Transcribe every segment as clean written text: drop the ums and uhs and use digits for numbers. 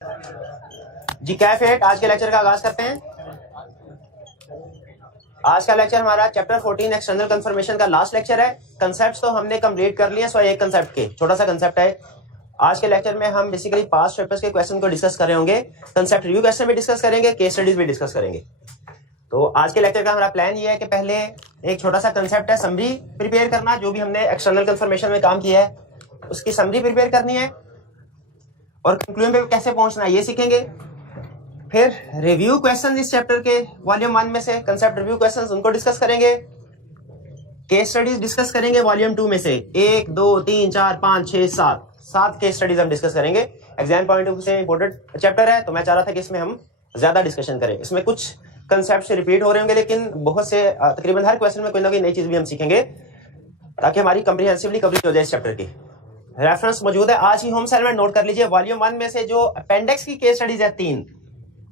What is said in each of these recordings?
जी कैफेट, आज के लेक्चर का आगाज करते हैं। आज का लेक्चर हमारा चैप्टर 14 एक्सटर्नल कंफर्मेशन का लास्ट लेक्चर है। कंसेप्ट्स तो हमने कंप्लीट कर लिए, सो एक कंसेप्ट के छोटा सा कंसेप्ट है। आज के लेक्चर में हम बेसिकली पास्ट पेपर्स के क्वेश्चन को डिस्कस कर रहे होंगे, कंसेप्ट रिव्यू क्वेश्चन भी डिस्कस करेंगे, केस स्टडीज भी डिस्कस करेंगे। तो आज के लेक्चर का हमारा प्लान ये है कि पहले एक छोटा सा कंसेप्ट है समरी प्रिपेयर करना, जो भी हमने एक्सटर्नल कंफर्मेशन में काम किया है उसकी समरी प्रिपेयर करनी है, और कंक्लूजन पे कैसे पहुंचना है ये सीखेंगे। फिर रिव्यू क्वेश्चन इस चैप्टर के वॉल्यूम 1 में से कंसेप्ट रिव्यू क्वेश्चंस उनको डिस्कस करेंगे। केस स्टडीज डिस्कस करेंगे वॉल्यूम 2 में से 1 2 3 4 5 6 7 केस स्टडीज हम डिस्कस करेंगे। एग्जाम पॉइंट ऑफ व्यू से इंपॉर्टेंट चैप्टर है, तो मैं चाह रहा था कि इसमें हम ज्यादा डिस्कशन करें। इसमें कुछ कंसेप्ट रिपीट हो रहे होंगे, लेकिन बहुत से तकरीबन हर क्वेश्चन में कोई ना कोई नई चीज भी हम सीखेंगे, ताकि हमारी कंप्रीहेंसिवली कवरेज हो जाए इस चैप्टर की। रेफरेंस मौजूद है, आज ही होम असाइनमेंट नोट कर लीजिए। वॉल्यूम 1 में से जो अपेंडिक्स की केस स्टडीज है 3,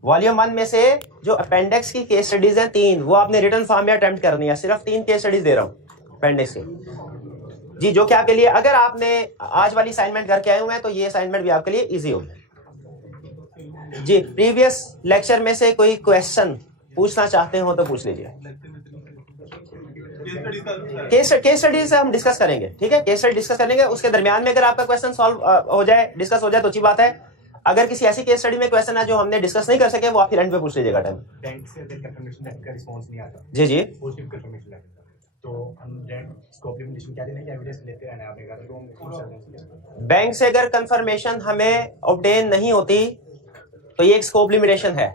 वॉल्यूम 1 में से जो अपेंडिक्स की केस स्टडीज है 3, वो आपने रिटन फॉर्म में अटेम्प्ट करनी है। सिर्फ 3 केस स्टडीज दे रहा हूँ अपेंडिक्स की जी, जो कि आपके लिए, अगर आपने आज वाली असाइनमेंट करके आए हुए हैं तो ये असाइनमेंट भी आपके लिए इजी होगी जी। प्रीवियस लेक्चर में से कोई क्वेश्चन पूछना चाहते हो तो पूछ लीजिए। केस स्टडीज हम डिस्कस करेंगे, ठीक है। केस स्टडी डिस्कस करेंगे, उसके दरमियान में अगर आपका क्वेश्चन सॉल्व हो जाए, डिस्कस हो जाए तो अच्छी बात है। अगर किसी ऐसी केस स्टडी में क्वेश्चन है जो हमने डिस्कस नहीं कर सके, वो आप फिर एंड पे पूछ लीजिएगा टाइम। बैंक से अगर कंफर्मेशन लेटर का रिस्पांस नहीं आता जी जी, पॉजिटिव कंफर्मेशन लेटर, तो हम स्कोप लिमिटेशन क्या देना है, एविडेंस लेते रहना है आपका, तो हम पूछ सकते हैं। बैंक से अगर कंफर्मेशन हमें ऑब्टेन नहीं होती तो ये एक स्कोप लिमिटेशन है।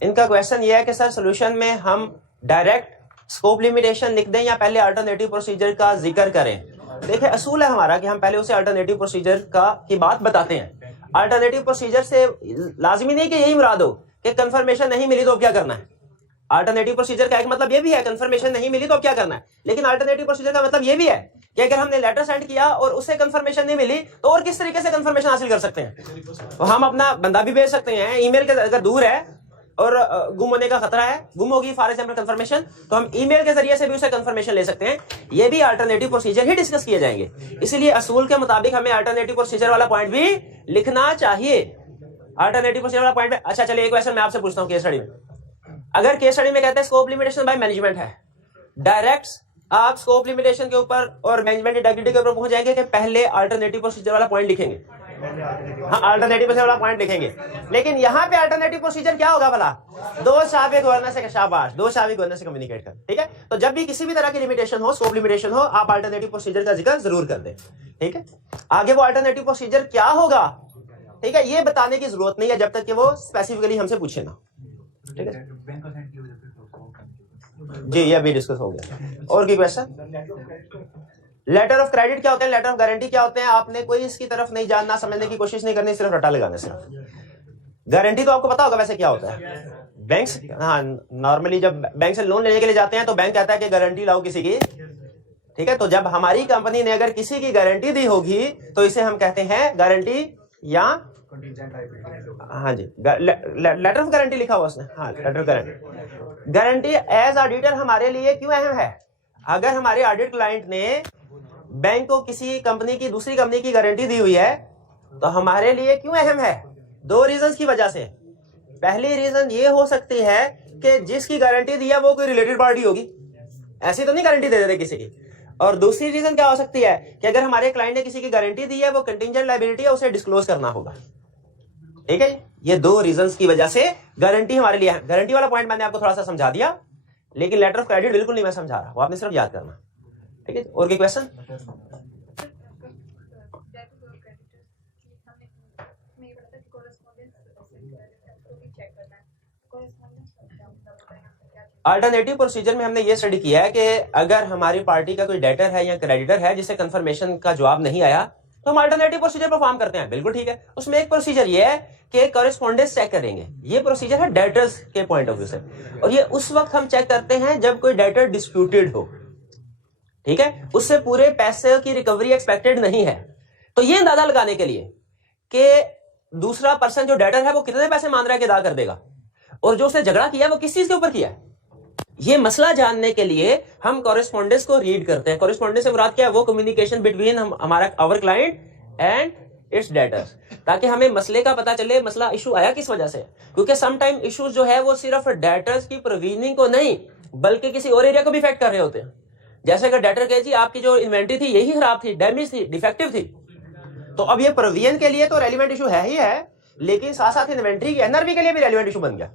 इनका क्वेश्चन ये है कि सर सोल्यूशन में हम डायरेक्ट स्कोप लिमिटेशन लिख दें या पहले अल्टरनेटिव प्रोसीजर का जिक्र करें। देखिए, असूल है हमारा कि हम पहले उसे अल्टरनेटिव प्रोसीजर की बात बताते हैं। अल्टरनेटिव प्रोसीजर से लाजमी नहीं कि यही मुराद हो कि कंफर्मेशन नहीं मिली तो अब क्या करना है। अल्टरनेटिव प्रोसीजर का एक मतलब ये भी है, कंफर्मेशन नहीं मिली तो अब क्या करना है। लेकिन अल्टरनेटिव प्रोसीजर का मतलब ये भी है कि अगर हमने लेटर सेंड किया और उससे कंफर्मेशन नहीं मिली तो और किस तरीके से कंफर्मेशन हासिल कर सकते हैं। तो हम अपना बंदा भी भेज सकते हैं, ईमेल के अगर दूर है और गुम होने का खतरा है, गुम होगी फॉर एग्जांपल कंफर्मेशन, तो हम ईमेल के जरिए से भी उसे कंफर्मेशन ले सकते हैं। ये भी अल्टरनेटिव प्रोसीजर ही डिस्कस किए जाएंगे। इसीलिए असूल के मुताबिक हमें अल्टरनेटिव प्रोसीजर वाला पॉइंट भी लिखना चाहिए। अल्टरनेटिव प्रोसीजर वाला पॉइंट में, अच्छा चलिए एक क्वेश्चन मैं आपसे पूछता हूँ। केस स्टडी में अगर केस स्टडी में कहते हैं स्कोप लिमिटेशन बाय मैनेजमेंट है, डायरेक्ट आप स्कोप लिमिटेशन के ऊपर और मैनेजमेंट इंटीग्रिटी के ऊपर पहुंच जाएंगे कि पहले अल्टरनेटिव प्रोसीजर वाला पॉइंट लिखेंगे। हाँ, अल्टरनेटिव प्रोसीजर वाला पॉइंट लिखेंगे। लेकिन यहाँ पे अल्टरनेटिव प्रोसीजर क्या होगा भला? दो शाबे गवर्नर से, शाबाश, दो शाबे गवर्नर से कम्युनिकेट कर, ठीक है। तो जब भी किसी भी तरह की लिमिटेशन हो, स्कोप लिमिटेशन हो, आप अल्टरनेटिव प्रोसीजर का जिक्र जरूर कर दें, ठीक है। आगे वो अल्टरनेटिव प्रोसीजर क्या होगा, ठीक है, ये बताने की जरूरत नहीं है जब तक कि वो स्पेसिफिकली हमसे पूछे ना, ठीक है जी। ये अभी डिस्कस हो गया। और कोई क्वेश्चन? लेटर ऑफ क्रेडिट क्या होते हैं, लेटर ऑफ गारंटी क्या होते हैं? आपने कोई इसकी तरफ नहीं जानना, समझने की कोशिश नहीं करनी, सिर्फ रटा लगाना। सिर्फ गारंटी तो आपको पता होगा वैसे क्या होता है। बैंक, हाँ, नॉर्मली जब बैंक से लोन लेने के लिए जाते हैं तो बैंक कहता है कि गारंटी लाओ किसी की, ठीक है। तो जब हमारी कंपनी ने अगर किसी की गारंटी दी होगी तो इसे हम कहते हैं गारंटी, या हाँ जी, लेटर ऑफ गारंटी लिखा हुआ उसने, हाँ, letter of guarantee. Guarantee as auditor हमारे लिए क्यों अहम है? अगर हमारे ऑडिट क्लाइंट ने बैंक को किसी कंपनी की, दूसरी कंपनी की गारंटी दी हुई है तो हमारे लिए क्यों अहम है? दो रीजंस की वजह से। पहली रीजन ये हो सकती है कि जिसकी गारंटी दी है वो कोई रिलेटेड पार्टी होगी, ऐसी तो नहीं गारंटी दे देते किसी की। और दूसरी रीजन क्या हो सकती है कि अगर हमारे क्लाइंट ने किसी की गारंटी दी है, वो कंटिंजेंट लायबिलिटी है, उसे डिस्क्लोज करना होगा, ठीक है। ये दो रीजंस की वजह से गारंटी हमारे लिए है। गारंटी वाला पॉइंट मैंने आपको थोड़ा सा समझा दिया, लेकिन लेटर ऑफ क्रेडिट बिल्कुल नहीं मैं समझा रहा, वो आपने सिर्फ याद करना, ठीक है। और कोई क्वेश्चन? अल्टरनेटिव प्रोसीजर में हमने ये स्टडी किया है कि अगर हमारी पार्टी का कोई डेटर है या क्रेडिटर है जिसे कंफर्मेशन का जवाब नहीं आया, तो हम अल्टरनेटिव प्रोसीजर परफॉर्म करते हैं, बिल्कुल ठीक है। उसमें एक प्रोसीजर ये है कि कॉरेस्पॉन्डेंस चेक करेंगे। ये प्रोसीजर है डेटर्स के पॉइंट ऑफ व्यू से, और ये उस वक्त हम चेक करते हैं जब कोई डेटर डिस्प्यूटेड हो, ठीक है, उससे पूरे पैसे की रिकवरी एक्सपेक्टेड नहीं है। तो ये अंदाजा लगाने के लिए कि दूसरा पर्सन जो डेटर है वो कितने पैसे मान रहा है कि अदा कर देगा, और जो उसने झगड़ा किया वो किस चीज के ऊपर किया है, ये मसला जानने के लिए हम कॉरेस्पॉन्डेंस को रीड करते हैं। कॉरेस्पॉन्डेंस से मुराद क्या है? वो कम्युनिकेशन बिटवीन हमारा our client and its debtors, ताकि हमें मसले का पता चले, मसला इशू आया किस वजह से। क्योंकि सम टाइम इशूज जो है वो सिर्फ डेटर्स की प्रोविजनिंग को नहीं बल्कि किसी और एरिया को भी इफेक्ट कर रहे होते हैं। जैसे अगर डेटर कहे जी आपकी जो इन्वेंट्री थी यही खराब थी, डैमेज थी, डिफेक्टिव थी, तो अब ये प्रोविजन के लिए तो रेलिवेंट इशू है ही है, लेकिन साथ साथ इन्वेंट्री की एनआरवी के लिए भी रेलिवेंट इशू बन गया।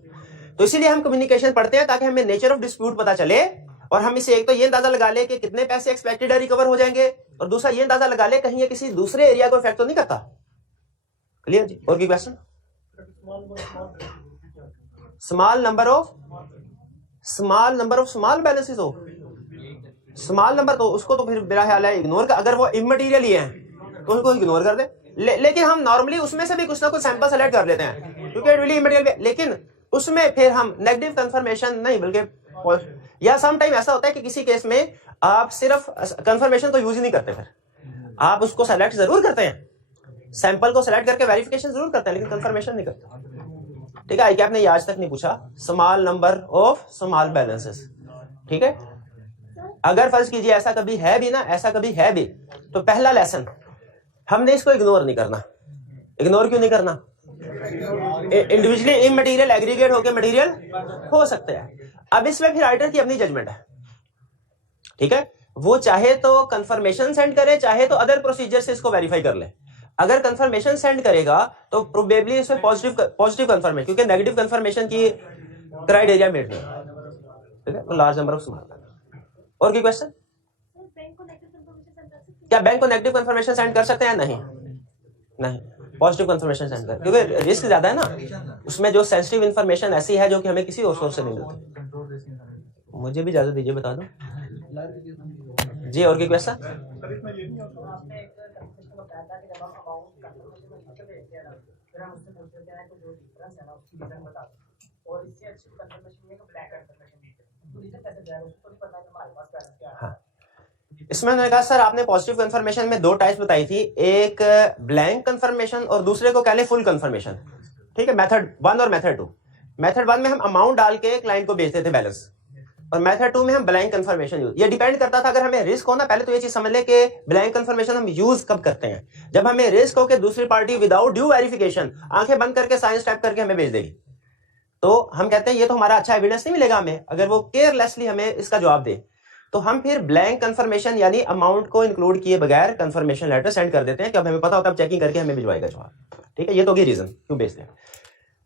तो इसीलिए हम कम्युनिकेशन पढ़ते हैं ताकि हमें नेचर ऑफ डिस्प्यूट पता चले और हम इसे एक तो ये अंदाजा लगा ले कि कितने पैसे एक्सपेक्टेड है रिकवर हो जाएंगे, और दूसरा ये अंदाजा लगा ले कहीं ये किसी दूसरे एरिया को इफेक्ट तो नहीं करता। क्लियर जी? और की question? Small number of small balances हो, स्मॉल नंबर, तो उसको तो फिर मेरा ख्याल है इग्नोर कर, अगर वो इमटेरियल ही है तो उनको इग्नोर कर दे। लेकिन हम नॉर्मली उसमें से भी कुछ ना कुछ सैंपल सेलेक्ट कर लेते हैं क्योंकि रियली इमटेरियल, लेकिन उसमें फिर हम नेगेटिव कंफर्मेशन नहीं बल्कि, या सम टाइम ऐसा होता है कि किसी केस में आप सिर्फ कंफर्मेशन तो यूज ही नहीं करते, फिर आप उसको सेलेक्ट जरूर करते हैं, सैंपल को सेलेक्ट करके वेरिफिकेशन जरूर करते हैं, लेकिन कंफर्मेशन नहीं करते। ठीक है, क्या आपने ये आज तक नहीं पूछा small number of small balances. ठीक है, अगर फर्ज कीजिए ऐसा कभी है भी ना, ऐसा कभी है भी, तो पहला लेसन हमने इसको इग्नोर नहीं करना। इग्नोर क्यों नहीं करना? इंडिविजुअली इमटेरियल एग्रीगेट होकर मटेरियल हो सकते हैं। अब इसमें फिर राइटर की अपनी जजमेंट है। ठीक है, वो चाहे तो कंफर्मेशन सेंड करे, चाहे तो अदर प्रोसीजर से इसको वेरीफाई कर ले। अगर कंफर्मेशन सेंड करेगा तो प्रोबेबली इसमें पॉजिटिव कंफर्मेशन, क्योंकि नेगेटिव कंफर्मेशन की क्राइटेरिया मेट नहीं। ठीक है, लार्ज नंबर ऑफ स्मॉल। और की क्वेश्चन? क्या बैंक को नेगेटिव कंफर्मेशन सेंड कर सकते हैं? नहीं, पॉजिटिव कंफर्मेशन सेंड कर, क्योंकि रिस्क ज्यादा है ना उसमें। जो सेंसिटिव इंफॉर्मेशन ऐसी है जो कि हमें किसी और सोर्स से नहीं मिलती। मुझे भी इजाजत दीजिए, बता दो जी। और की क्वेश्चन? हाँ, इसमें उन्होंने कहा सर आपने पॉजिटिव कंफर्मेशन में दो टाइप्स बताई थी, एक ब्लैंक कंफर्मेशन और दूसरे को कह ले फुल कंफर्मेशन। ठीक है, मेथड 1 और मेथड 2। मेथड 1 में हम अमाउंट डाल के क्लाइंट को भेजते थे बैलेंस, और मेथड 2 में हम ब्लैंक कंफर्मेशन यूज। ये डिपेंड करता था, अगर हमें रिस्क हो ना, पहले तो ये चीज समझ ले कि ब्लैंक कंफर्मेशन हम यूज कब करते हैं, जब हमें रिस्क हो कि दूसरी पार्टी विदाउट ड्यू वेरिफिकेशन आंखें बंद करके साइन स्टैप करके हमें भेज देगी, तो हम कहते हैं ये तो हमारा अच्छा एविडेंस नहीं मिलेगा हमें, अगर वो केयरलेसली हमें इसका जवाब दे, तो हम फिर ब्लैंक कंफर्मेशन यानी अमाउंट को इंक्लूड किए बगैर कंफर्मेशन लेटर सेंड कर देते हैं कि अब हमें पता होता है चेकिंग करके हमें भिजवाएगा जवाब। ठीक है, ये तो रीजन क्यों भेजते हैं।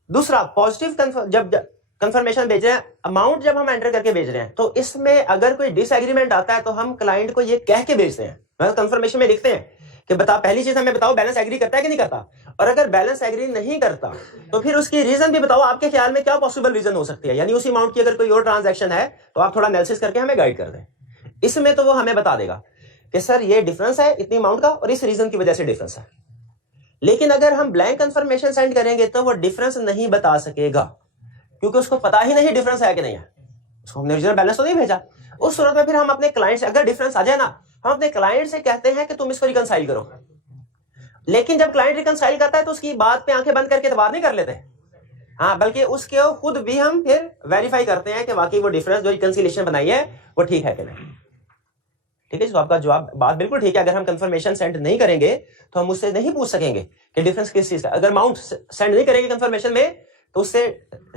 दूसरा पॉजिटिव जब कंफर्मेशन भेज रहे हैं, अमाउंट जब हम एंटर करके भेज रहे हैं, तो इसमें अगर कोई डिसएग्रीमेंट आता है तो हम क्लाइंट को ये कह के भेजते हैं, मतलब कंफर्मेशन में लिखते हैं कि बता, पहली चीज हमें बताओ बैलेंस एग्री करता है कि नहीं करता, और अगर बैलेंस एग्री नहीं करता तो फिर उसकी रीजन भी बताओ, आपके ख्याल में क्या पॉसिबल रीजन हो सकती है, यानी उसी अमाउंट की अगर कोई और ट्रांजैक्शन है तो आप थोड़ा एनालिसिस करके हमें गाइड कर दें। इसमें तो वो हमें बता देगा कि सर ये डिफरेंस है इतनी अमाउंट का और इस रीजन की वजह से डिफरेंस है। लेकिन अगर हम ब्लैंक कंफर्मेशन सेंड करेंगे तो वो डिफरेंस नहीं बता सकेगा, क्योंकि उसको पता ही नहीं डिफरेंस है कि नहीं है, उसको हमने ओरिजिनल बैलेंस तो नहीं भेजा। उस सूरत में फिर हम अपने क्लाइंट से, अगर डिफरेंस आ जाए ना, हम अपने क्लाइंट से कहते हैं कि तुम इसको रिकंसाइल करो। लेकिन जब क्लाइंट रिकंसाइल करता है तो उसकी बात पे आंखें बंद करके एतबार नहीं कर लेते, हाँ, बल्कि उसके खुद भी हम फिर वेरीफाई करते हैं कि वाकई वो डिफरेंस जो रिकंसिलिएशन बनाई है वो ठीक है कि नहीं। ठीक है, तो आपका जवाब बात बिल्कुल ठीक है। अगर हम कंफर्मेशन सेंड नहीं करेंगे तो हम उससे नहीं पूछ सकेंगे कि डिफरेंस किस चीज का। अगर अमाउंट सेंड नहीं करेंगे कंफर्मेशन में तो उससे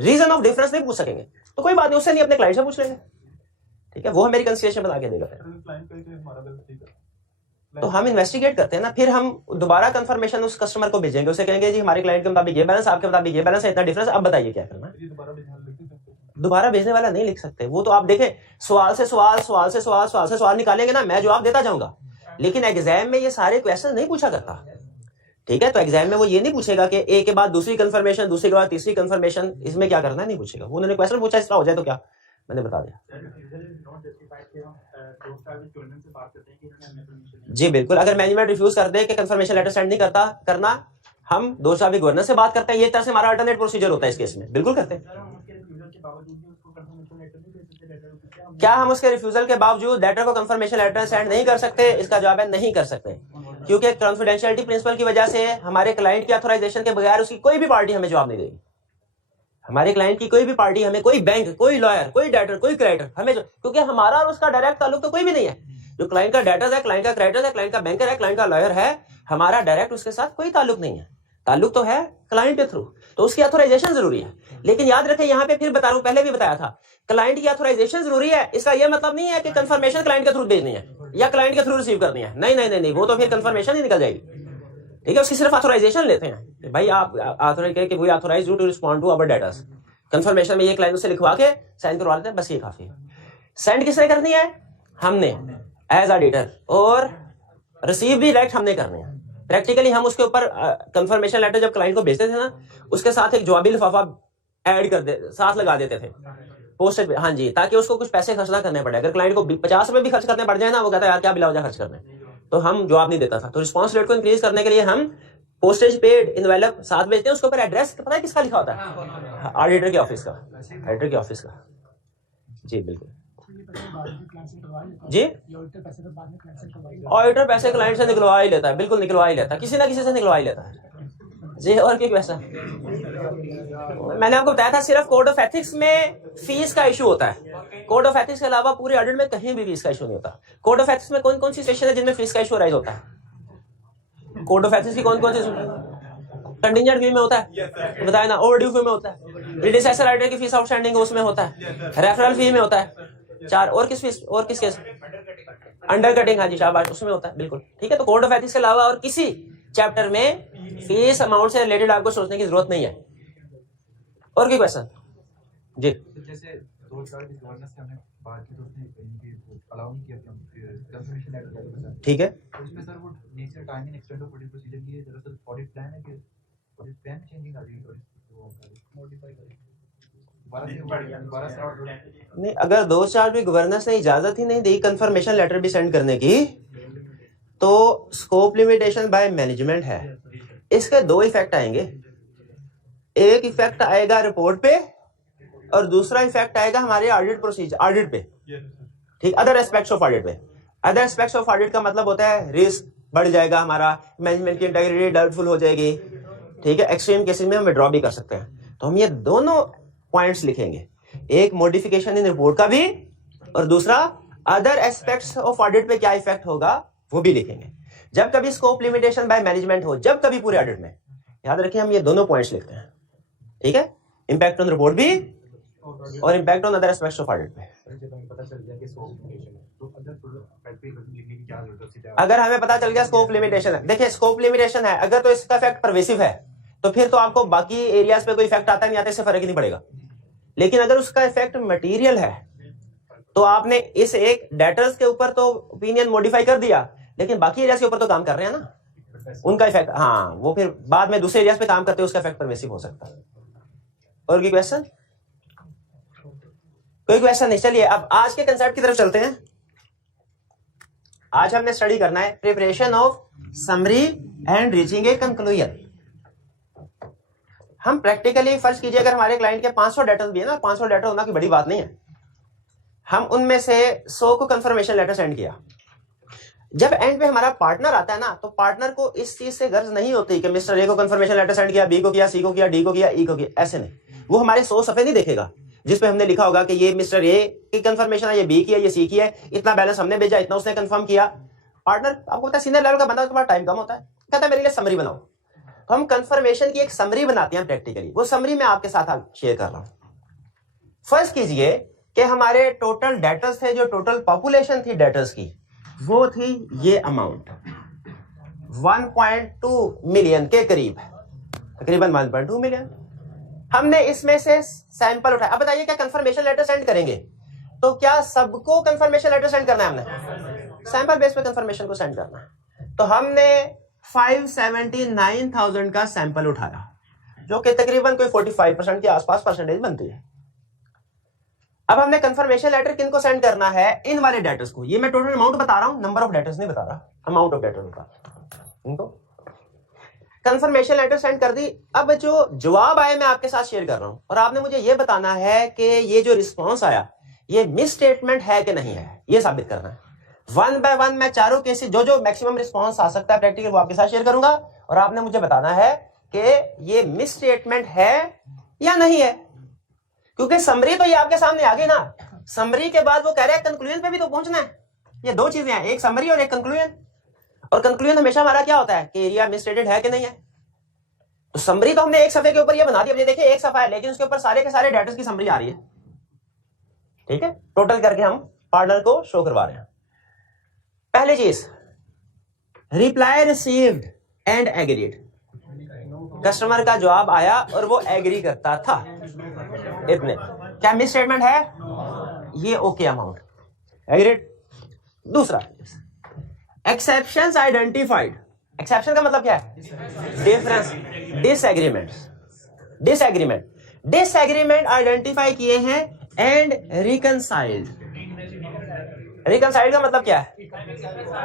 रीजन ऑफ डिफरेंस नहीं पूछ सकेंगे, तो कोई बात नहीं, उससे नहीं अपने क्लाइंट से पूछ लेंगे। ठीक है, वो हमें रिकंसिलिएशन बना के देगा। तो हम इन्वेस्टिगेट करते हैं ना, फिर हम दोबारा कंफर्मेशन उस कस्टमर को भेजेंगे, उसे कहेंगे जी हमारे क्लाइंट के मुताबिक ये बैलेंस, आपके मुताबिक ये बैलेंस है, इतना डिफरेंस, अब बताइए क्या करना है। दोबारा भेजने वाला नहीं लिख सकते, वो तो आप देखें सवाल से सवाल निकालेंगे ना, मैं जवाब देता जाऊंगा, लेकिन एग्जाम में ये सारे क्वेश्चन नहीं पूछा करता। ठीक है, तो एग्जाम में वो ये नहीं पूछेगा कि ए के बाद दूसरी कंफर्मेशन, दूसरी के बाद तीसरी कंफर्मेशन, इसमें क्या करना है नहीं पूछेगा। वो उन्होंने क्वेश्चन पूछा, इस तरह हो जाए तो क्या, मैंने बता दिया। जी बिल्कुल, अगर मैनेजमेंट रिफ्यूज कर दे कि कंफर्मेशन लेटर सेंड नहीं करना, हम दो चाबी गवर्नर से बात करते हैं, ये तरह से हमारा अल्टरनेट प्रोसीजर होता है इस केस में, बिल्कुल करते हैं। क्या हम उसके रिफ्यूजल के बावजूद लेटर को कंफर्मेशन लेटर सेंड नहीं कर सकते? इसका जवाब है नहीं कर सकते, क्योंकि कॉन्फिडेंशियलिटी प्रिंसिपल की वजह से हमारे क्लाइंट की ऑथराइजेशन के बगैर उसकी कोई भी पार्टी हमें जवाब नहीं देगी। हमारे क्लाइंट की कोई भी पार्टी हमें, कोई बैंक, कोई लॉयर, कोई डेटर, कोई क्रेडिटर, हमें क्योंकि हमारा और उसका डायरेक्ट ताल्लुक तो कोई भी नहीं है। जो क्लाइंट का डेटर है, क्लाइंट का क्रेडिटर है, क्लाइंट का बैंकर है, क्लाइंट का लॉयर है, हमारा डायरेक्ट उसके साथ कोई ताल्लुक नहीं है। ताल्लुक तो है क्लाइंट के थ्रू, तो उसकी ऑथराइजेशन जरूरी है। लेकिन याद रखें यहाँ पे फिर बता रहा हूं, पहले भी बताया था, क्लाइंट की ऑथराइजेशन जरूरी है। इसका यह मतलब नहीं है कि कंफर्मेशन क्लाइंट के थ्रू भेजनी है या क्लाइंट के थ्रू रिसीव करनी है, नहीं नहीं नहीं, वो तो फिर कंफर्मेशन ही निकल जाएगी। ठीक है, उसकी सिर्फ ऑथराइजेशन लेते हैं, भाई आप authorise you to respond to our debtors. Confirmation में ये क्लाइंट से लिखवा के साइन करवा लेते हैं, बस ये काफी है। सेंड किसने करनी है? हमने एज ऑडिटर, और रिसीव भी डायरेक्ट हमने करनी है। प्रैक्टिकली हम उसके ऊपर कंफर्मेशन लेटर जब क्लाइंट को भेजते थे ना, उसके साथ एक जवाबी लिफाफा ऐड कर दे, साथ लगा देते थे पोस्टेड पे, हाँ जी, ताकि उसको कुछ पैसे खर्च ना करने पड़े। अगर क्लाइंट को 50 रुपए भी खर्च करने पड़ जाए ना, वो कहता है यार क्या बिला वजह खर्च करने, तो हम जवाब नहीं देता था। तो रिस्पॉन्स रेट को इंक्रीज करने के लिए हम पोस्टेज पेड इनवेलप साथ भेजते हैं। उसके ऊपर एड्रेस पता है किसका लिखा होता है? ऑडिटर के ऑफिस का, ऑडिटर के ऑफिस का। जी बिल्कुल जी, ऑडिटर पैसे क्लाइंट से निकलवा ही लेता है, बिल्कुल निकलवा ही लेता है, किसी ना किसी से निकलवा ही लेता है जी। और क्या वैसा मैंने आपको बताया था, सिर्फ कोड ऑफ एथिक्स में फीस का इशू होता है। कोड ऑफ एथिक्स के अलावा पूरे ऑडिट में कहीं भी फीस का इशू नहीं होता। कोड ऑफ एथिक्स में कौन कौन सी सेक्शन है जिनमें फीस का इशू राइज होता है? कोड ऑफ एथिक्स की कौन कौन सी? कंटिजेंट फी में होता है, बताया ना, ओवरड्यू फी में होता है, प्रीडिसेसर ऑडिटर की फीस आउटस्टैंडिंग उसमें होता है, रेफरल फी में होता है 4, और किस फीस, और किस केस? अंडर कटिंग, हाँ जी शाबाश, उसमें होता है बिल्कुल। ठीक है, तो कोड ऑफ एथिक्स के अलावा और किसी चैप्टर में फीस अमाउंट से रिलेटेड आपको सोचने की जरूरत नहीं है। और कोई क्वेश्चन? जी, जैसे 2-4 की गवर्नेंस से हमने बात की, तो उसने अलाउ नहीं किया कंफर्मेशन लेटर, ठीक है, उसमें सर वो nature timing extent of audit procedure की है, दरअसल ऑडिट प्लान है कि ऑडिट प्लान चेंजिंग आ रही है, वो मॉडिफाई करें नहीं, अगर 2-4 भी गवर्नेंस ने इजाजत ही नहीं दी कंफर्मेशन लेटर भी सेंड करने की, तो स्कोप लिमिटेशन बाय मैनेजमेंट है। इसके 2 इफेक्ट आएंगे, एक इफेक्ट आएगा रिपोर्ट पे और दूसरा इफेक्ट आएगा हमारे ऑडिट प्रोसीजर, ऑडिट पे। ठीक, अदर एस्पेक्ट्स ऑफ ऑडिट पे। अदर एस्पेक्ट्स ऑफ ऑडिट का मतलब होता है रिस्क बढ़ जाएगा हमारा, मैनेजमेंट की इंटीग्रिटी डाउटफुल हो जाएगी। ठीक है, एक्सट्रीम केसेस में हम विड्रॉ भी कर सकते हैं। तो हम ये दोनों पॉइंट्स लिखेंगे, एक मॉडिफिकेशन इन रिपोर्ट का भी और दूसरा अदर एस्पेक्ट्स ऑफ ऑडिट पे क्या इफेक्ट होगा वो भी लिखेंगे। जब कभी स्कोप लिमिटेशन बाय मैनेजमेंट हो, जब कभी पूरे ऑडिट में, याद रखिए हम ये दोनों पॉइंट्स लिखते हैं। ठीक है, इंपैक्ट ऑन रिपोर्ट भी और impact on other aspects of audit पे। अगर हमें पता चल गया स्कोप लिमिटेशन है, देखिए स्कोप लिमिटेशन है, अगर तो इसका इफेक्ट परवेसिव है तो फिर तो आपको बाकी एरियाज पे कोई इफेक्ट आता नहीं आता, इससे फर्क ही नहीं पड़ेगा। लेकिन अगर उसका इफेक्ट मटेरियल है तो आपने इस एक डेटर्स के ऊपर तो ओपिनियन मॉडिफाई कर दिया, लेकिन बाकी एरियाज के ऊपर तो काम कर रहे हैं ना, उनका इफेक्ट, हाँ, वो फिर बाद में दूसरे एरियाज पे काम करते हैं, उसका इफेक्ट परवेसिव हो सकता है। और कोई क्वेश्चन? कोई क्वेश्चन नहीं? चलिए अब आज के कंसेप्ट की तरफ चलते हैं। आज हमने स्टडी करना है preparation of summary and reaching a conclusion. हम प्रैक्टिकली फर्ज कीजिए अगर हमारे क्लाइंट के 500 डेटा भी है ना, 500 डेटा होना कोई बड़ी बात नहीं है, हम उनमें से 100 को कंफर्मेशन लेटर सेंड किया। जब एंड पे हमारा पार्टनर आता है ना, तो पार्टनर को इस चीज से गर्ज नहीं होती कि मिस्टर ए को कंफर्मेशन लेटर सेंड किया, बी को किया, सी को किया, डी को किया, ई को किया, ऐसे नहीं। वो हमारे 100 सफे नहीं देखेगा जिसपे हमने लिखा होगा कि ये मिस्टर ए की कंफर्मेशन है, ये बी की है, ये सी की है, इतना बैलेंस हमने भेजा, इतना उसने कंफर्म किया। पार्टनर आपको पता है सीनियर लेवल का बंदा, उसके पास टाइम कम होता है, कहता है मेरे लिए समरी बनाओ। तो हम कंफर्मेशन की एक समरी बनाते हैं प्रैक्टिकली, वो समरी मैं आपके साथ शेयर कर रहा हूं। फर्स्ट कीजिए कि हमारे टोटल डेटर्स थे, जो टोटल पॉपुलेशन थी डेटर्स की, वो थी ये अमाउंट 1.2 मिलियन के करीब, तकरीबन 1.2 मिलियन। हमने इसमें से सैंपल उठाया। अब बताइए क्या कंफर्मेशन लेटर सेंड करेंगे तो क्या सबको कंफर्मेशन लेटर सेंड करना है? हमने सैंपल बेस पे कंफर्मेशन को सेंड करना है। तो हमने 579,000 का सैंपल उठाया, जो कि तकरीबन कोई 45% के आसपास परसेंटेज बनती है। अब हमने कंफर्मेशन लेटर किनको सेंड करना है? इन वाले डेटर्स को। ये मैं टोटल अमाउंट बता रहा हूं, नंबर ऑफ डेटर्स नहीं बता रहा, अमाउंट ऑफ डेटर बता रहा हूं। इनको कंफर्मेशन लेटर सेंड कर दी। अब जो जवाब आया मैं आपके साथ शेयर कर रहा हूं, और आपने मुझे ये बताना है कि ये जो रिस्पॉन्स आया ये मिस स्टेटमेंट है कि नहीं है, ये साबित करना है। 1 बाय 1 मैं चारों केसेस जो मैक्सिमम रिस्पॉन्स आ सकता है प्रैक्टिकल वो आपके साथ शेयर करूंगा, और आपने मुझे बताना है कि ये मिस स्टेटमेंट है या नहीं है। क्योंकि समरी तो ये आपके सामने आ गई ना, समरी के बाद वो कह रहे हैं कंक्लूजन पे भी तो पहुंचना है। ये दो चीजें हैं, एक समरी और एक कंक्लूजन। और कंक्लूजन हमेशा हमारा क्या होता है कि एरिया मिसस्टेटेड है कि नहीं है। तो समरी तो हमने एक सफे के ऊपर ये बना दी, हमने देखिए एक सफा है लेकिन उसके ऊपर सारे के सारे डेटर्स की समरी आ रही है, ठीक है, टोटल करके हम पार्टनर को शो करवा रहे हैं। पहली चीज, reply received and agreed, customer का जवाब आया और वो एग्री करता था, इतने, क्या मिस स्टेटमेंट है? ये ओके अमाउंट, एग्रीड। दूसरा, एक्सेप्शंस आइडेंटिफाइड, एक्सेप्शन का मतलब क्या है? डिफरेंस, डिसएग्रीमेंट आइडेंटिफाई किए हैं एंड रिकंसाइल्ड। रिकंसाइल्ड का मतलब क्या है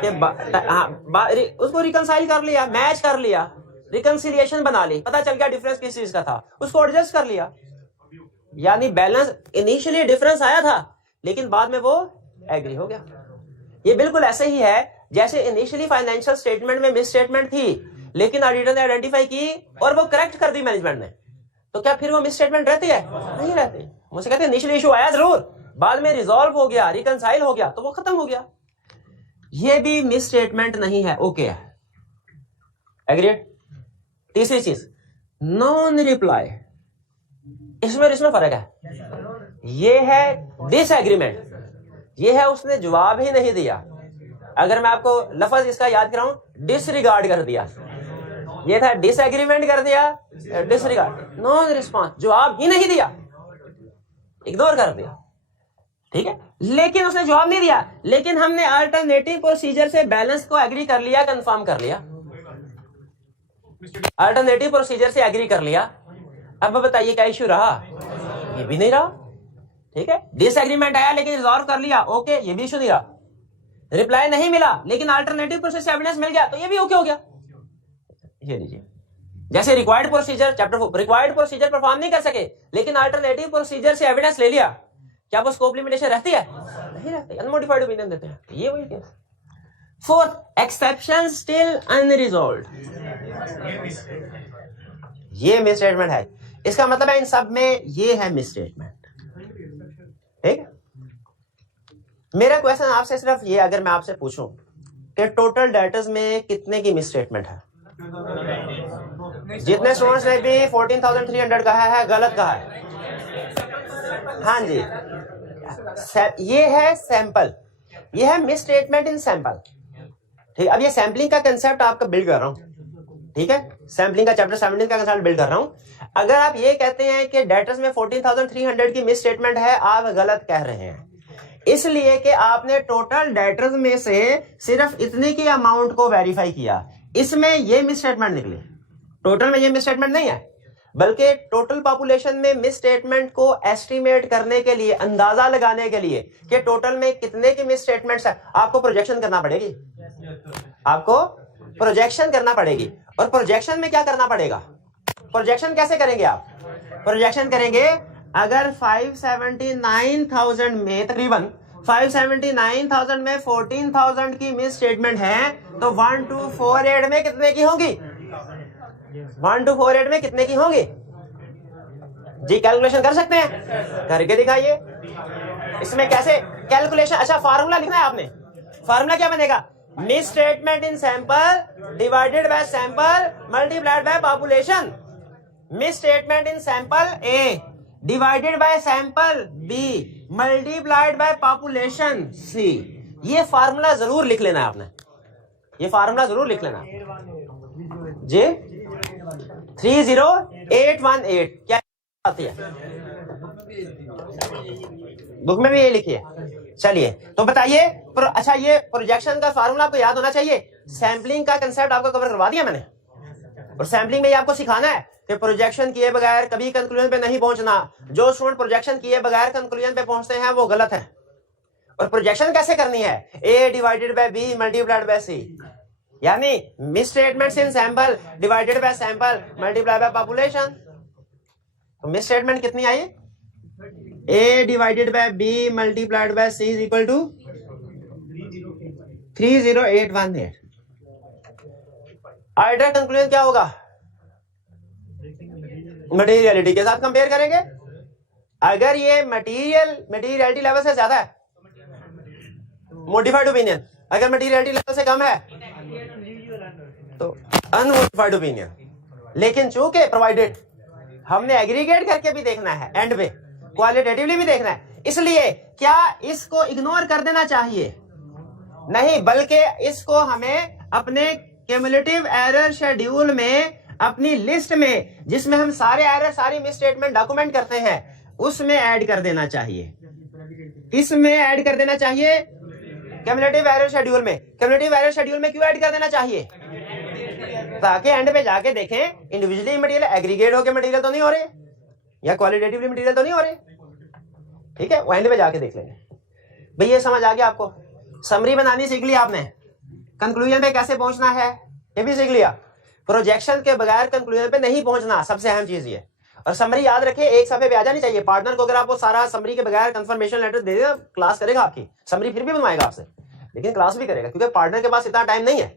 कि उसको रिकंसाइल कर लिया, मैच कर लिया, रिकंसिलिएशन बना ली, पता चल गया डिफरेंस किस चीज का था, उसको एडजस्ट कर लिया। यानी बैलेंस, इनिशियली डिफरेंस आया था लेकिन बाद में वो एग्री हो गया। ये बिल्कुल ऐसे ही है जैसे इनिशियली फाइनेंशियल स्टेटमेंट में मिस स्टेटमेंट थी लेकिन ऑडिटर ने आइडेंटिफाई की और वो करेक्ट कर दी मैनेजमेंट ने, तो क्या फिर वो मिस स्टेटमेंट रहती है? नहीं रहती। मुझसे कहते हैं इनिशियली इशू आया जरूर, बाद में रिजॉल्व हो गया, रिकंसाइल हो गया, तो वो खत्म हो गया। ये भी मिस स्टेटमेंट नहीं है, ओके है, एग्रीड। तीसरी चीज, नॉन रिप्लाई, इसमें फर्क है। ये है डिसएग्रीमेंट, ये है उसने जवाब ही नहीं दिया। अगर मैं आपको लफ्ज इसका याद कराऊं, डिसरिगार्ड कर दिया, ये था डिसएग्रीमेंट कर दिया, डिसरिगार्ड, नॉन रिस्पॉन्स, जवाब ही नहीं दिया, इग्नोर कर दिया, ठीक है, लेकिन उसने जवाब नहीं दिया, लेकिन हमने अल्टरनेटिव प्रोसीजर से बैलेंस को एग्री कर लिया, कंफर्म कर लिया, अल्टरनेटिव प्रोसीजर से एग्री कर लिया। अब बताइए क्या इश्यू रहा? ये भी नहीं रहा, ठीक है। डिसएग्रीमेंट आया लेकिन रिजॉल्व कर लिया, ओके, ये भी इश्यू नहीं रहा। रिप्लाई नहीं मिला लेकिन अल्टरनेटिव प्रोसेस से एविडेंस मिल गया, तो ये भी ओके हो गया। ये लीजिए, जैसे required procedure, chapter 4, required procedure perform नहीं कर सके लेकिन अल्टरनेटिव प्रोसीजर से एविडेंस ले लिया, क्या वो स्कोप लिमिटेशन रहती है? नहीं रहती, अनमोडिफाइड ओपिनियन देते हैं, ये वही case. Fourth, exception still unresolved, ये मिस स्टेटमेंट है। इसका मतलब है इन सब में ये है मिस स्टेटमेंट, ठीक है। मेरा क्वेश्चन आपसे सिर्फ ये, अगर मैं आपसे पूछूं कि टोटल डेटर्स में कितने की मिस स्टेटमेंट है? जितने स्टूडेंट्स ने भी 14,300 कहा है, गलत कहा है। हाँ जी, ये है सैंपल, ये है मिस स्टेटमेंट इन सैंपल, ठीक। अब ये सैम्पलिंग का कंसेप्ट आपका बिल्ड कर रहा हूं, ठीक है, सैम्पलिंग का चैप्टर 17 का कंसेप्ट बिल्ड कर रहा हूं। अगर आप ये कहते हैं कि डेटर्स में 14,300 की मिस स्टेटमेंट है, आप गलत कह रहे हैं, इसलिए कि आपने टोटल डेटर्स में से सिर्फ इतने की अमाउंट को वेरीफाई किया, इसमें ये मिस स्टेटमेंट निकली। टोटल में ये मिस स्टेटमेंट नहीं है, बल्कि टोटल पॉपुलेशन में मिस स्टेटमेंट को एस्टिमेट करने के लिए, अंदाजा लगाने के लिए कि टोटल में कितने की मिस स्टेटमेंट्स है, आपको प्रोजेक्शन करना पड़ेगी, आपको प्रोजेक्शन करना पड़ेगी। और प्रोजेक्शन में क्या करना पड़ेगा? प्रोजेक्शन कैसे करेंगे आप? प्रोजेक्शन करेंगे, अगर 579,000 में, तकरीबन 579,000 में 14,000 की मिस स्टेटमेंट है, तो 1248 में कितने की होंगी? 1248 में कितने की होंगी जी? कैलकुलेशन कर सकते हैं? करके दिखाइए। इसमें कैसे कैलकुलेशन? अच्छा, फार्मूला लिखना है आपने। फार्मूला क्या बनेगा? Misstatement in sample divided by sample multiplied by population. Misstatement in sample A divided by sample B multiplied by population C. ये फार्मूला जरूर लिख लेना है आपने, ये फार्मूला जरूर लिख लेना जी। 30818 क्या आती है? बुक में भी ये लिखी है। चलिए, तो बताइए, अच्छा, ये प्रोजेक्शन का फार्मूला आपको याद होना चाहिए। सैम्पलिंग का कंसेप्ट आपको कवर करवा दिया मैंने, और सैम्पलिंग में ये आपको सिखाना है कि प्रोजेक्शन किए बगैर कभी कंक्लूजन पे नहीं पहुंचना। जो स्टूडेंट प्रोजेक्शन किए बगैर कंक्लूजन पे पहुंचते हैं वो गलत है। और प्रोजेक्शन कैसे करनी है? A divided by B multiplied by C, यानी misstatements in sample divided by sample multiplied by population. तो मिस स्टेटमेंट कितनी आई? A divided by B multiplied by C is equal to 30818। Ideal conclusion क्या होगा? Materiality के साथ compare करेंगे। अगर ये मटेरियलिटी लेवल से ज्यादा है, मॉडिफाइड ओपिनियन। अगर मटेरियलिटी लेवल से कम है तो अनमॉडिफाइड ओपिनियन। लेकिन चूंकि प्रोवाइडेड हमने एग्रीगेट करके भी देखना है, एंड पे क्वालिटेटिवली भी देखना है, इसलिए क्या इसको इग्नोर कर देना चाहिए? नहीं, बल्कि इसको हमें अपने क्यूमुलेटिव एरर शेड्यूल में, अपनी लिस्ट में जिसमें हम सारे एरर, सारी मिस स्टेटमेंट डॉक्यूमेंट करते हैं, उसमें ऐड कर देना चाहिए, इसमें ऐड कर देना चाहिए क्यूमुलेटिव एरर शेड्यूल में। क्यूमुलेटिव एरर शेड्यूल में क्यों ऐड कर देना चाहिए? ताकि एंड पे जाके देखें इंडिविजुअली मटेरियल एग्रीगेट होकर मटेरियल तो नहीं हो रहे, या क्वालिटेटिवली मटेरियल तो नहीं हो रहे। ठीक है, वो एंड पे जाके देख लेंगे। भाई ये समझ आ गया आपको? समरी बनानी सीख लिया आपने, कंक्लूजन पे कैसे पहुंचना है ये भी सीख लिया। प्रोजेक्शन के बगैर कंक्लूजन पे नहीं पहुंचना, सबसे अहम चीज ये। और समरी याद रखे, एक सफे पे आ जानी चाहिए। पार्टनर को अगर आप वो सारा समरी के बगैर कंफर्मेशन लेटर दे देना, क्लास करेगा आपकी, समरी फिर भी बनवाएगा आपसे, लेकिन क्लास भी करेगा, क्योंकि पार्टनर के पास इतना टाइम नहीं है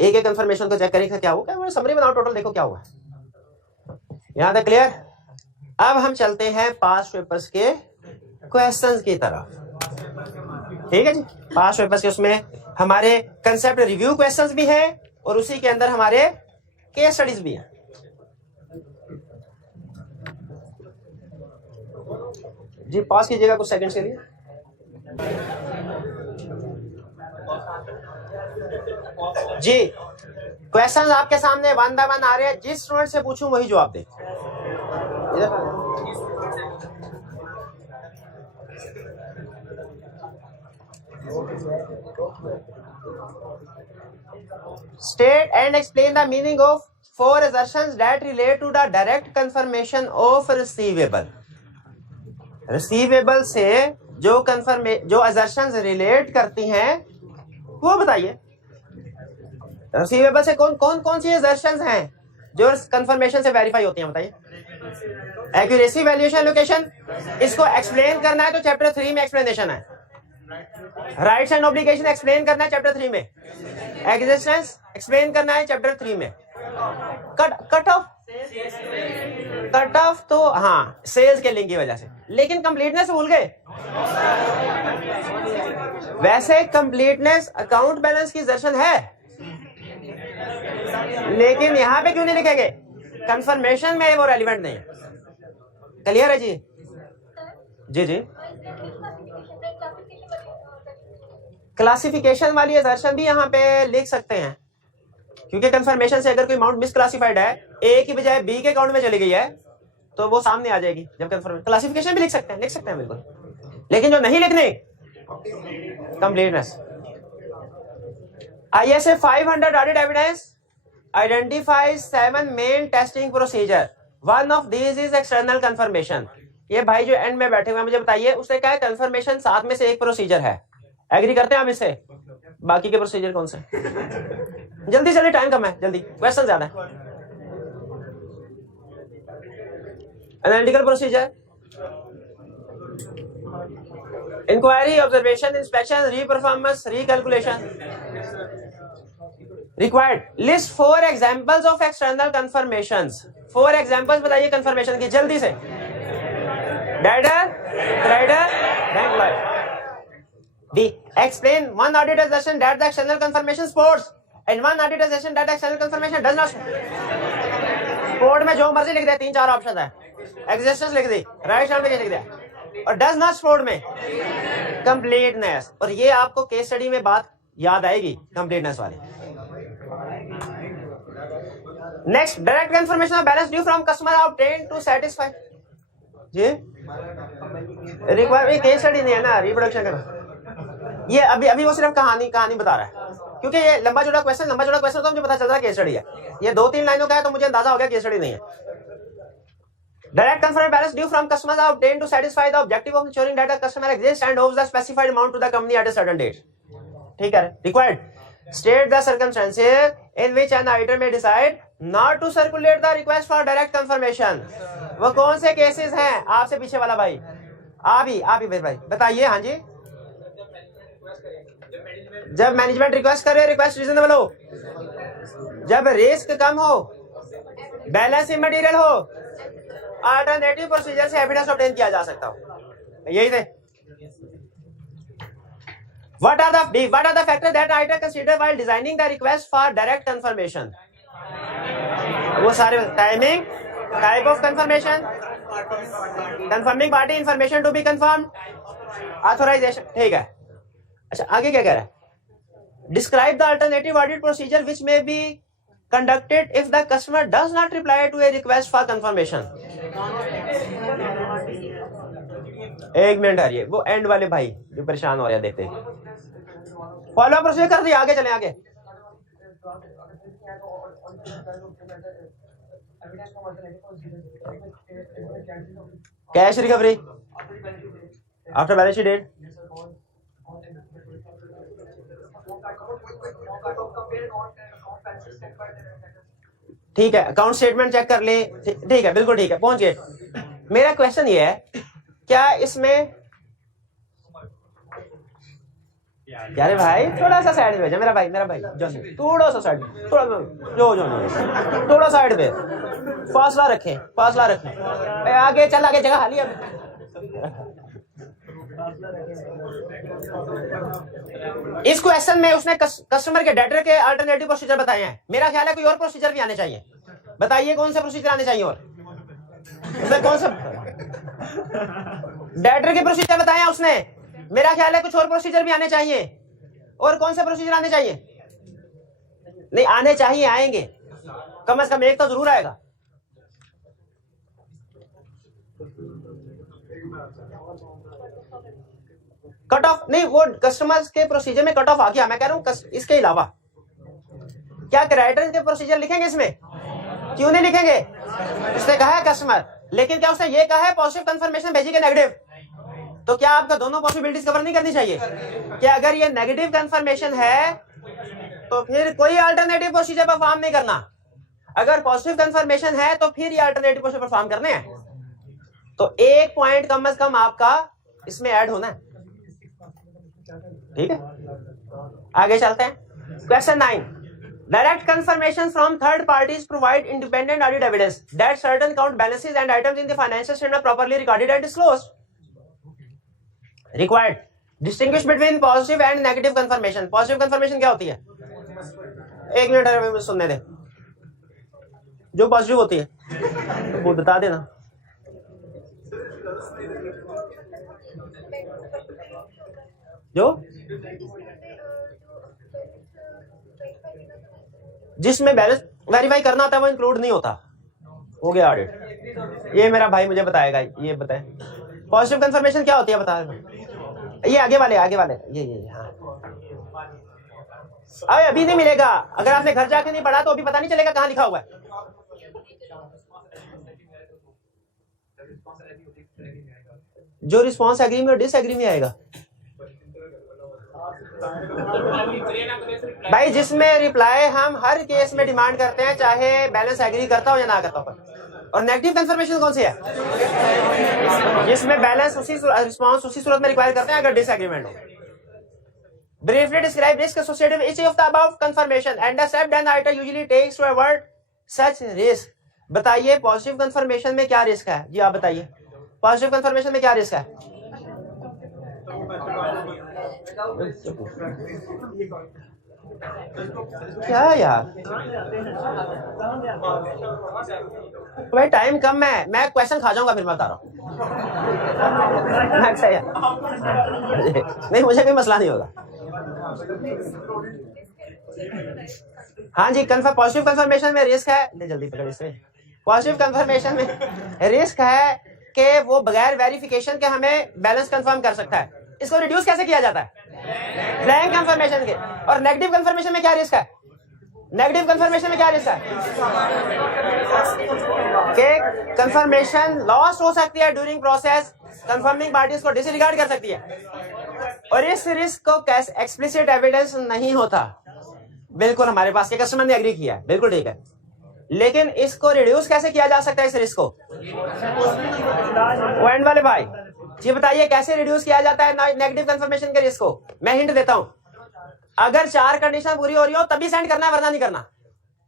एक एक कंफर्मेशन को चेक करेगा क्या हुआ, क्या समरी बनाओ, टोटल देखो क्या हुआ। यहां तक क्लियर? अब हम चलते हैं पास्ट पेपर्स के क्वेश्चंस की तरफ। ठीक है जी, पास्ट पेपर्स के उसमें हमारे कंसेप्ट रिव्यू क्वेश्चंस भी हैं और उसी के अंदर हमारे केस स्टडीज भी हैं। जी पास कीजिएगा कुछ सेकंड्स के लिए। जी क्वेश्चंस आपके सामने वन बाय वन आ रहे हैं, जिस स्टूडेंट से पूछूं वही जवाब दे। State and explain the meaning of four assertions that relate to the direct confirmation of receivable. Receivable से जो assertions relate करती हैं वो बताइए। Receivable से कौन सी assertions हैं जो confirmation से verify होती हैं, बताइए। Accuracy, valuation, location, इसको explain करना है तो chapter 3 में explanation है। राइट्स एंड ऑब्लिगेशन एक्सप्लेन करना है चैप्टर 3 में, एग्जिस्टेंस एक्सप्लेन करना है चैप्टर 3 में, कट ऑफ तो हाँ सेल्स के लिंक की वजह से, लेकिन कंप्लीटनेस भूल गए। वैसे कंप्लीटनेस अकाउंट बैलेंस की दर्शन है, लेकिन यहां पे क्यों नहीं लिखेंगे? कंफर्मेशन में वो रेलिवेंट नहीं है। क्लियर है जी? जी जी, क्लासिफिकेशन वाली असर्शन भी यहाँ पे लिख सकते हैं, क्योंकि कंफर्मेशन से अगर कोई अमाउंट मिसक्लासिफाइड है, ए की बजाय बी के अकाउंट में चली गई है, तो वो सामने आ जाएगी जब कंफर्मेशन। क्लासिफिकेशन भी लिख सकते हैं बिल्कुल, लेकिन जो नहीं लिखने completeness. ISA 500 audit evidence identifies 7 main testing procedure, one of these is external confirmation. ये भाई जो एंड में बैठे हुए हैं मुझे बताइए, उसने कहा है कंफर्मेशन 7 में से एक प्रोसीजर है, एग्री करते हैं आप इससे? बाकी के प्रोसीजर कौन से? जल्दी जल्दी, टाइम कम है, जल्दी, क्वेश्चन ज्यादा है। Analytical procedure, inquiry, observation, inspection, reperformance, recalculation. Required list 4 examples of external confirmations. 4 examples बताइए कंफर्मेशन की, जल्दी से। Debtor, creditor, bank life. B. Explain one audit assertion that the external confirmation supports and one audit assertion that the external confirmation does not support। में जो मर्जी लिख दे, 3-4 option है, existence लिख दी, राइट हैंड लिख दिया, और डज नॉट सपोर्ट में कंप्लीटनेस। और ये आपको केस स्टडी में बात याद आएगी कंप्लीटनेस वाली। Next, direct confirmation of balance due from customer obtain to satisfy. जी रिक्वायरमेंट केस स्टडी नहीं है ना, रिप्रोडक्शन का। ये अभी वो सिर्फ कहानी बता रहा है, क्योंकि ये लंबा चौड़ा क्वेश्चन तो मुझे पता चल रहा है केस स्टडी है। ये 2-3 लाइनों का है तो मुझे अंदाजा हो गया केस स्टडी नहीं है। Direct confirmation balance due from customers are obtained to satisfy the objective of ensuring that the customer exist and owes the specified amount to the company at a certain date. ठीक है। Required state the circumstances in which an auditor may decide not to circulate the request for direct confirmation. वो कौन से cases हैं? आपसे पीछे वाला भाई, आप ही भाई बताइए। हाँ जी, जब मैनेजमेंट रिक्वेस्ट करे, रिक्वेस्ट रीजनेबल हो, जब रिस्क कम हो, बैलेंस इमटेरियल हो, अल्टरनेटिव प्रोसीजर से एविडेंस ऑब्टेन किया जा सकता हो। यही थे। What are the factors that auditor consider while designing the request for direct confirmation? वो सारे timing, type of confirmation, confirming party, information to be confirm, authorisation, ठीक है। अच्छा आगे क्या कह रहा है? Describe the alternative audit procedure which may be conducted if the customer does not reply to a request for confirmation. एक minute हरिए, वो एंड वाले भाई जो परेशान हो रहे हैं, देखते फॉलो प्रोसीजर कर दिया, आगे चले आगे। Cash recovery after balance sheet date, ठीक है। अकाउंट स्टेटमेंट चेक कर ले, ठीक है, बिल्कुल ठीक है, पहुंच गए। मेरा क्वेश्चन ये है, क्या इसमें, यार भाई थोड़ा सा साइड पे भेजा, मेरा भाई थोड़ा सा साइड, थोड़ा जो थोड़ा साइड पे, फासला रखें। आगे चल, आगे जगह खाली है। इस क्वेश्चन में उसने कस्टमर के डेटर के अल्टरनेटिव प्रोसीजर बताए हैं। मेरा ख्याल है कोई और प्रोसीजर भी आने चाहिए। बताइए कौन से प्रोसीजर आने चाहिए, और कौन सा डेटर के प्रोसीजर बताए उसने। मेरा ख्याल है कुछ और प्रोसीजर भी आने चाहिए। और कौन से प्रोसीजर आने चाहिए? नहीं आने चाहिए, आएंगे, कम से कम एक तो जरूर आएगा। कट ऑफ नहीं, वो कस्टमर्स के प्रोसीजर में कट ऑफ आ गया। मैं कह रहा हूं इसके अलावा क्या क्राइटेरिया के प्रोसीजर लिखेंगे इसमें? क्यों नहीं लिखेंगे? उसने कहा है कस्टमर, लेकिन क्या उसने ये कहा है पॉजिटिव कंफर्मेशन भेजी के नेगेटिव? तो क्या आपका दोनों पॉसिबिलिटीज कवर नहीं करनी चाहिए? क्या अगर ये नेगेटिव कंफर्मेशन है तो फिर कोई अल्टरनेटिव प्रोसीजर परफॉर्म नहीं करना। अगर पॉजिटिव कंफर्मेशन है तो फिर ये अल्टरनेटिव प्रोसीजर परफॉर्म करने हैं। तो एक पॉइंट कम से कम आपका इसमें ऐड होना है, ठीक है। आगे चलते हैं। Question 9, direct confirmation from third parties provide independent audit evidence that certain account balances and items in the financial statement properly recorded and disclosed. Required distinguish between positive and negative confirmation. Positive confirmation क्या होती है? एक minute सुनने दे। जो positive होती है वो बता देना। जो जिसमें बैलेंस वेरीफाई करना होता है वो इंक्लूड नहीं होता। हो गया ऑडिट। ये मेरा भाई मुझे बताएगा, ये बताए पॉजिटिव कंफर्मेशन क्या होती है, बता देना। ये आगे वाले ये हाँ। अभी नहीं मिलेगा, अगर आपने घर जाके नहीं पढ़ा तो अभी पता नहीं चलेगा कहाँ लिखा हुआ है। जो रिस्पॉन्स एग्री में और डिसएग्री में आएगा भाई, जिसमें रिप्लाई हम हर केस में डिमांड करते हैं, चाहे बैलेंस एग्री करता हो या ना करता हो। और नेगेटिव कंफर्मेशन कौन सी है? जिसमें बैलेंस रिस्पॉन्स उसी सूरत में रिक्वायर करते हैं अगर डिसएग्रीमेंट हो। Briefly describe risk associated with each of the above confirmation and the step then the item usually takes to avoid such risk। बताइए पॉजिटिव कंफर्मेशन में क्या रिस्क है? जी आप बताइए, पॉजिटिव कंफर्मेशन में क्या रिस्क है? क्या यार भाई टाइम कम है, मैं क्वेश्चन खा जाऊंगा फिर मैं बता रहा हूँ। नहीं मुझे कोई मसला नहीं होगा। हाँ जी, पॉजिटिव कंफर्मेशन में रिस्क है, जल्दी पकड़ इसमें। पॉजिटिव कंफर्मेशन में रिस्क है कि वो बगैर वेरिफिकेशन के हमें बैलेंस कंफर्म कर सकता है। इसको रिड्यूस कैसे किया जाता है? ब्लैंक कंफर्मेशन के। और नेगेटिव कंफर्मेशन में क्या रिस्क है? नेगेटिव कंफर्मेशन में क्या रिस्क है? कि कंफर्मेशन लॉस्ट हो सकती है ड्यूरिंग प्रोसेस, कंफर्मिंग पार्टीज को डिसरिगार्ड कर सकती है, और इस रिस्क को कैसे एक्सप्लिसिट एविडेंस नहीं होता। बिल्कुल हमारे पास, ये कस्टमर ने एग्री किया है, बिल्कुल ठीक है, लेकिन इसको रिड्यूस कैसे किया जा सकता है इस रिस्क को? पॉइंट वाले भाई जी बताइए कैसे रिड्यूस किया जाता है नेगेटिव कंफर्मेशन के रिस्क को? मैं हिंट देता हूं, अगर 4 कंडीशन पूरी हो रही हो तभी सेंड करना है, वरना नहीं करना।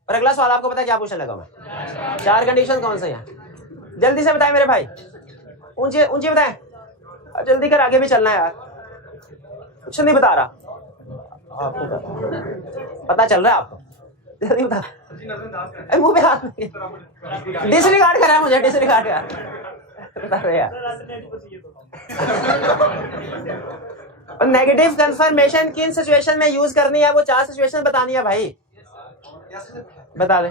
और अगला सवाल आपको पता है क्या पूछने लगा मैं? 4 कंडीशन कौन से हैं? जल्दी से बताएं मेरे भाई, ऊंचे ऊंचे बताएं, जल्दी कर, आगे भी चलना है यार। कुछ नहीं बता रहा आपको, पता चल रहा है आपको, जल्दी बता। मुंह पे हाथ डिसरिगार्ड कर रहा है मुझे, डिसरिगार्ड कर बता रहे यार। नेगेटिव कंफर्मेशन किन सिचुएशन में यूज करनी है, वो 4 सिचुएशन बतानी है भाई, बता दे।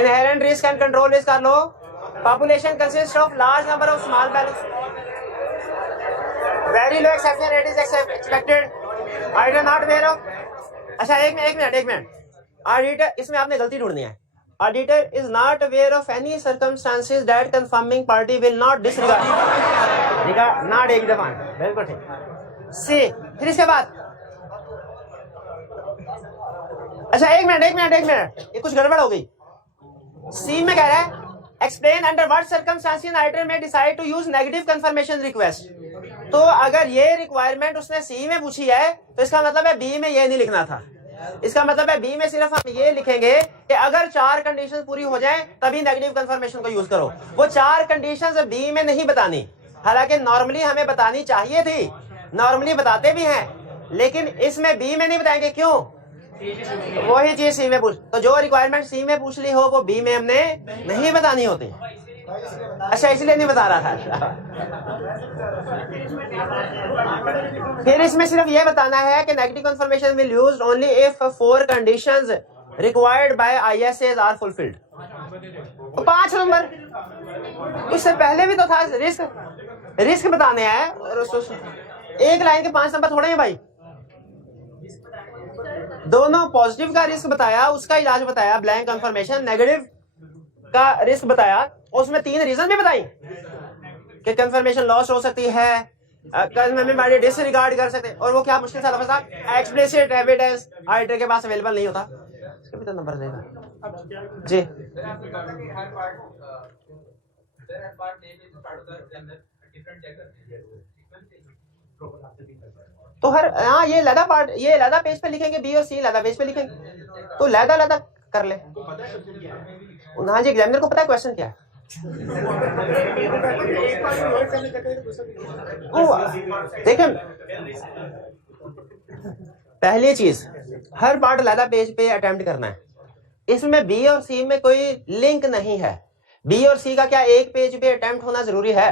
Inherent risk and control risk कर लो। Population consist of large number of small balance, very low exception rate is expected, auditor not aware of. अच्छा एक मिनट ऑडिटर, इसमें आपने गलती ढूंढनी है। Auditor is not aware of any circumstances that confirming party will not disregard, ठीक है, not एक दफा, बिल्कुल ठीक। सी, फिर इसके बाद अच्छा एक मिनट ये कुछ गड़बड़ हो गई। सी में कह रहा है explain under what circumstances auditor में decide to use negative confirmation request. तो अगर ये रिक्वायरमेंट उसने सी में पूछी है तो इसका मतलब है बी में ये नहीं लिखना था। इसका मतलब है बी में सिर्फ हम ये लिखेंगे कि अगर 4 कंडीशन पूरी हो जाएं तभी नेगेटिव कंफर्मेशन को यूज करो। वो 4 कंडीशंस बी में नहीं बतानी, हालांकि नॉर्मली हमें बतानी चाहिए थी, नॉर्मली बताते भी हैं, लेकिन इसमें बी में नहीं बताएंगे। क्यों? वही चीज सी में पूछ, तो जो रिक्वायरमेंट सी में पूछ ली हो वो बी में हमने नहीं बतानी होती। अच्छा इसलिए नहीं बता रहा था। फिर इसमें सिर्फ ये बताना है कि negative confirmation will used only if 4 conditions required by ISS are fulfilled. 5 number, उससे पहले भी तो था रिस्क बताने हैं, और एक लाइन के 5 नंबर थोड़े हैं भाई। दोनों पॉजिटिव का रिस्क बताया, उसका इलाज बताया, ब्लैंक कंफर्मेशन, नेगेटिव का रिस्क बताया, उसमें 3 रीजन भी बताई कि कंफर्मेशन लॉस हो सकती है, कल डिसरिगार्ड कर सकते हैं, और वो क्या मुश्किल सा लफ्ज़ था, एक्सप्लिसिट एविडेंस ऑडिटर के पास अवेलेबल नहीं होता। इसका भी तो नंबर देगा जी। तो हर हाँ ये लैदा पार्ट, ये लैदा पेज पे लिखेंगे, बी और सी लैदा पेज पे लिखेंगे, तो लैदा कर ले। हाँ जी, एग्जामिनर को पता है क्वेश्चन क्या है। देखिए पहली चीज, हर पार्ट लैदा पेज पे अटेम्प्ट करना है। इसमें बी और सी में कोई लिंक नहीं है। बी और सी का क्या एक पेज पे अटेम्प्ट होना जरूरी है?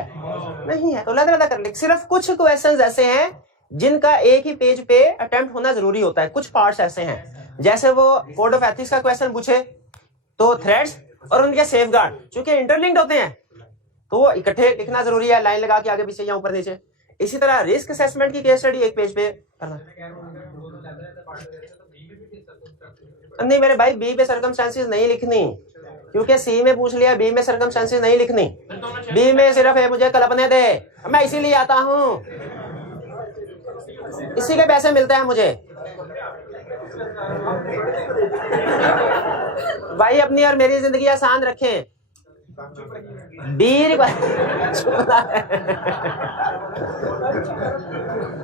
नहीं है, तो लैदा कर ले। सिर्फ कुछ क्वेश्चंस ऐसे हैं जिनका एक ही पेज पे अटेम्प्ट होना जरूरी होता है। कुछ पार्ट्स ऐसे हैं, जैसे वो कोड ऑफ एथिक्स का क्वेश्चन पूछे तो थ्रेड्स और उनके सेफगार्ड चूंकि इंटरलिंक्ड होते हैं तो वो इकट्ठे लिखना जरूरी है, लाइन लगा के आगे पीछे या ऊपर नीचे। इसी तरह रिस्क असेसमेंट की केस स्टडी एक पेज पे करना। नहीं मेरे भाई, बी पे सर्कमस्टेंसेस नहीं लिखनी, क्योंकि सी में पूछ लिया, बी में सर्कमस्टेंसेस नहीं लिखनी। बी में सिर्फ है मुझे कल्पने दे, मैं इसीलिए आता हूं, इसी के पैसे मिलते हैं मुझे। भाई अपनी और मेरी जिंदगी आसान रखें।